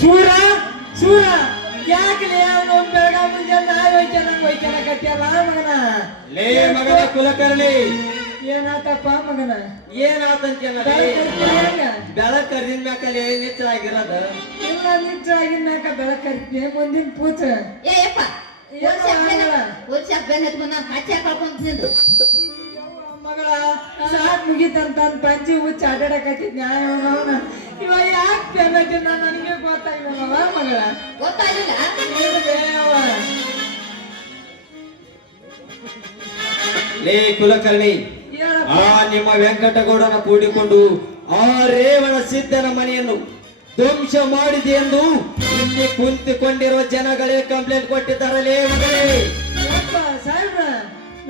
ಸೂರ ಸೂರ ಯಾಕಲೆ ಅವನು ಬೇಗ ಮುಂಜಾನೆ ನಾಯಿ ಒಯ್ಕೆನ ಕಟ್ಟಿಯಲ್ಲ ಮಗನ. ಲೇ ಮಗನ ಕುಲಕರ್ಣಿ ಏನಾತಪ್ಪ ಮಗನ? ಏನಾತಂತ ಬೆಳಕ್ ಕರ್ದಿನ ಮ್ಯಾಕಲೆ ನಿಚ್ಚರಾಗಿರೋದು. ಇಲ್ಲ ನಿಜವಾಗಿನಾಕ ಬೆಳಕರಿಕೆ ಮುಂದಿನ ಪೂಜ ಏ ಯಪ್ಪ ಓದ್ಸಿ ಹಬ್ಬ ಎತ್ಕೊಂಡ್ ನಾನು ಹಚ್ಚಿ ಹಾಕೊಳ್ಕೊಂತ ನಿಂದು ಮಗಳ ಸಾಕ್ ಮುಗಿತಂತ ಪಂಚಿ ಹುಚ್ಚ ಆಟಾಡಕತ್ತಿದ್ ನ್ಯಾಯ ಅವನ ಇವ ಯಾಕೆ ಬೆನ್ನಟ್ಟಿ ನನಗೆ ಗೊತ್ತಾಗಿಲ್ಲವ ಮಗಳ. ಗೊತ್ತಾಗಿಲ್ಲ ಇಲ್ವೇ ಅವ? ಲೇ ಕುಲಕರ್ಣಿ ಹೇಳಪ್ಪ. ಆ ನಿಮ್ಮ ವೆಂಕಟಗೌಡನ ಕೂಡಿಕೊಂಡು ಆ ರೇವಣ ಸಿದ್ಧನ ಮನೆಯನ್ನು ಧ್ವಂಸ ಮಾಡಿದೆ ಎಂದು ಇಲ್ಲಿ ಕುಂತುಕೊಂಡಿರುವ ಜನಗಳೇ ಕಂಪ್ಲೇಂಟ್ ಕೊಟ್ಟಿದ್ದಾರಲೇ ಮಗಳೇ. ಯಪ್ಪ ಸಾಹೇಬ್ರ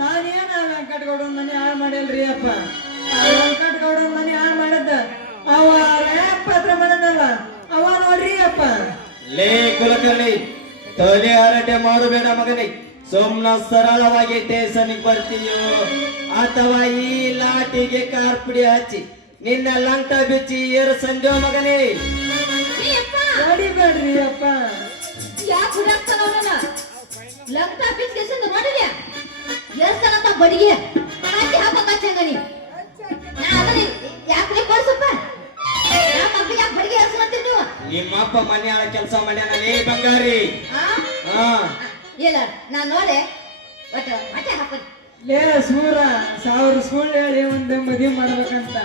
ನಾನೇನ ವೆಂಕಟಗೌಡನ ಮನೆ ಹಾಳು ಮಾಡಿಲ್ರಿ ಅಪ್ಪ. ಆ ವೆಂಕಟಗೌಡನ ಮನೆ ಹಾಳು ಮಾಡಿದ್ದ ಅವ ಪತ್ರ ಮಾಡನಲ್ಲ ಅವ ನೋಡ್ರಿ ಅಪ್ಪ. ಲೇ ಕುಲಕರ್ಣಿ ತಲೆ ಹರಟೆ ಮಾಡಬೇಡ ಮಗನೇ. ಸುಮ್ನ ಸರಳವಾಗಿ ಸ್ಟೇಷನ್ಗೆ ಬರ್ತೀಯೋ ಅಥವಾ ಈ ಲಾಟಿಗೆ ಕಾರ್ಪುಡಿ ಹಚ್ಚಿ ನಿನ್ನ ಲಂಟ ಬಿಚ್ಚಿ ಏರು ಸಂಜೆ ಮಗನೇ. ಏ ಯಪ್ಪ ಹೊಡಿಬೇಡ್ರಿ ಅಪ್ಪ. ಯಾಕೆ ಹುಡುಕ್ತಾನ ಅವನನ್ನ ಲಂಗ್ತಾ ಬಿಸ್ಕೆಸಿಂದ ನೋಡಿದ್ಯಾ ಎಷ್ಟಂತ ಬಡಿಗೆ ಹಾಕಿ ಹಾಕಂಗ ನೀ ನಾ ಅದನ್ನ ಯಾಕೆ ಕೊಡ್ಸಪ್ಪ ನಮ್ಮ ಮಕ್ಕಳಿಗೆ ಯಾಕೆ ಬಡಿಗೆ ಹರ್ಸ್ಕೊಂತೀರಿ ನೀವು? ನಿಮ್ಮಪ್ಪ ಮನೆಯಾಳ ಕೆಲಸ ಮಾಡ್ಯಾನ ಲೇ ಬಂಗಾರಿ. ಆ? ಹಾ ಇಲ್ಲ ನಾನ್ ನೋಡೆ ಒಟ್ಟು ಹಚ್ಚಿ ಹಾಕೋದು ಲೇ ಸೂರ 1000 ಸುಳ್ಳು ಹೇಳಿ ಒಂದು ಮದುವೆ ಮಾಡ್ಬೇಕಂತ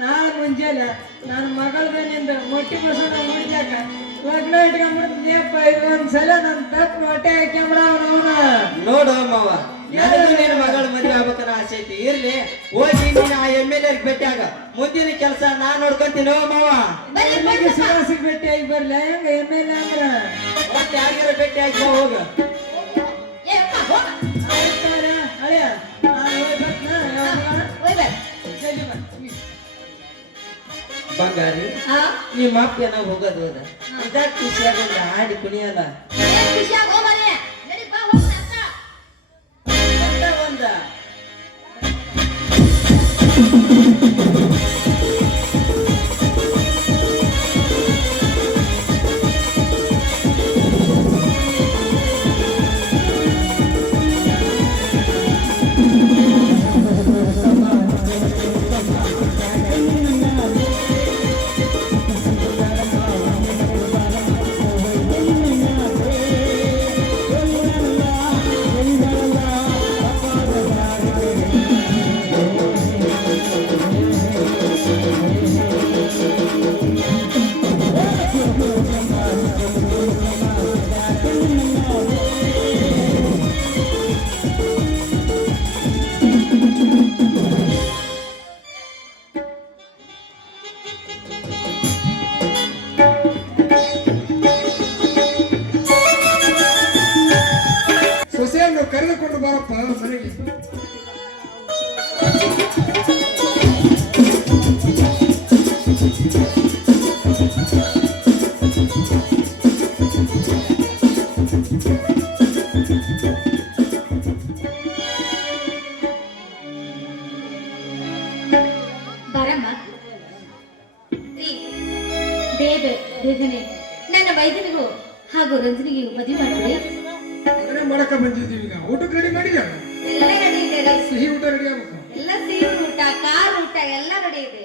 ನಾಳೆ ಮುಂಜಾನೆ ನನ್ನ ಮಗಳದೇನಿಂದ ಮೊಟ್ಟಿ ಬಸವನ ಮುಡ್ಯಾಕ ಲಗ್ನ ಇಟ್ಕೊಂಡ್ಬಿಡ್ತೀನಿಯಪ್ಪ. ಇದೊಂದ್ಸಲ ನನ್ನ ತಪ್ಪು ಹೊಟ್ಟೆ ಹಾಕ್ಯಂಬಿಡ ಅವನವನ. ನೋಡು ಮಾವ ನನಗೂ ನಿನ್ನ ಮಗಳ ಮದುವೆ ಆಗ್ಬೇಕನ್ನ ಆಸೆ ಐತಿ. ಇರ್ಲಿ ಹೋಗಿ ನೀನು ಆ MLA ಭೇಟಿ ಆಗ. ಮುಂದಿನ ಕೆಲಸ ನಾನ್ ನೋಡ್ಕೊಂತೀನಿ ಮಾವ. ಬರೀ ಎಲ್ಲಿಗೆ ಸುವಾಸಿಗೆ ಭೇಟಿ ಆಗಿ ಬರ್ಲ ಹೆಂಗ MLA ಅಂದ್ರ ಮತ್ತೆ ಯಾರ್ಯಾರ ಭೇಟಿ ಆಗಿ ಹೋಗ. ಏ ಅಪ್ಪ ಹೋಗ ಆಯ್ತಾರ ಅಳಿಯ ನಾನು ಹೋಗ್ಬೇಕನ ಯಾವಾಗ ಹೋಗ್ಬೇಡ ಜಲ್ದಿ ಬಾ. ಬಂಗಾರಿ ಆ ನಿಮ್ಮ ಅಪ್ಪ ಏನೋ ಹೋಗೋದು ಹೋದ ಇದಾಕ ಖುಷಿಯಾಗ ಒಂದು ಹಾಡಿ ಕುಣಿಯಲ್ಲ ಏನ್ ಖುಷಿಯಾಗಿ ಹೋಗ್ಬಾರೆ ನಡಿ ಬಾ ಹೋಗೋಣ ಅಂತ ಒಂದ ವೈದ್ಯನಿಗೂ ಹಾಗೂ ರಂಜನಿಗೆ ಮದುವೆ ಮಾಡ್ಬಿಡಿ. ಅದನ್ನೇ ಮಾಡಕ ಬಂದಿದ್ದೀವಿ ಈಗ. ಊಟಕ್ಕೆ ರೆಡಿ ಮಾಡಿದ್ಯಾ? ಎಲ್ಲ ರೆಡಿ ಇದೆ ರೀ. ಸಿಹಿ ಊಟ ರೆಡಿ ಆಗ್ಬೇಕು. ಎಲ್ಲ ಸಿಹಿ ಊಟ, ಖಾರ ಊಟ ಎಲ್ಲ ರೆಡಿ ಇದೆ.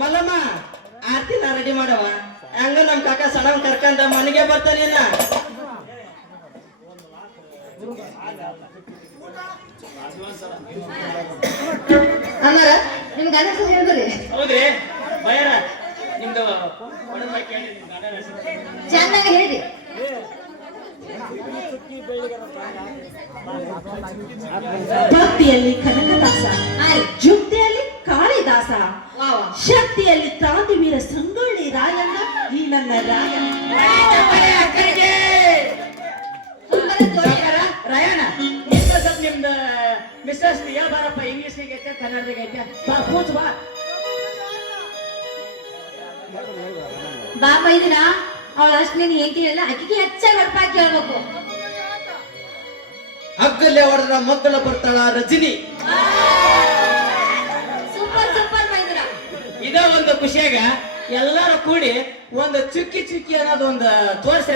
ಮಲ್ಲಮ್ಮ ಆರ್ತಿನ ರೆಡಿ ಮಾಡವ. ಹಂಗ ನಮ್ ಕಾಕ ಸಡನ್ ಕರ್ಕಂದ ಮನೆಗೆ ಬರ್ತಾನೇನ. ಅಮ್ಮಾರ ನಿಮ್ ಗಂಡ ಹೆಸರು ಹೇಳ್ಬರ್ರಿ. ಹೌದ್ರಿ ಬಯರ ನಿಮ್ದು ಒಡದ್ ಬಗ್ಗೆ ಕೇಳಿ ನಿಮ್ ಗಂಡನ ಹೆಸರು. ಚೆನ್ನಾಗಿ ಹೇಳ್ರಿ. ಭಕ್ತಿಯಲ್ಲಿ ಕನಕದಾಸ, ಆಯ್ ಯುಕ್ತಿಯಲ್ಲಿ ಕಾಳಿದಾಸ, ವಾವ್ ಶಕ್ತಿಯಲ್ಲಿ ಕ್ರಾಂತಿವೀರ ಸಂಗೊಳ್ಳಿ ರಾಯಣ್ಣ ಈ ನನ್ನ ರಾಯಣ್ಣ. ಸಾವ್ಕಾರ, ರಾಯಣ್ಣ ನಿಮ್ದು ಸ್ವಲ್ಪ ನಿಮ್ದು ಮಿಸ್ಟರ್ಸ್ ಹೇಳ್ಬಾರಪ್ಪ. ಇಂಗ್ಲೀಷ್ನಾಗ ಐತೆ ಕನ್ನಡದಾಗ ಐತೆ. ಬಾ ಕೂತ್ ಬಾ. ಬಾ ಮೈದಿನ ಅವಳ ಅಷ್ಟು ನೀನು ಏನ್ ಕೇಳಿಲ್ಲ, ಅಕ್ಕಿಗೆ ಹೆಚ್ಚಾಗಿ ಹೊಡ್ಪಾಕಿ ಕೇಳ್ಬೇಕು. ಹಗ್ಗಲ್ಲೇ ಹೊಡೆದ್ರ ಮಕ್ಕಳ ಬರ್ತಾಳ ರಜನಿ. Super super ಮೈದಿನ. ಇದ ಒಂದು ಖುಷಿಯಾಗ ಎಲ್ಲಾರು ಕೂಡಿ ಒಂದು ಚುಕ್ಕಿ ಚುಕ್ಕಿ ಅನ್ನೋದು ಒಂದು ತೋರ್ಸ.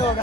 ಹೋಗ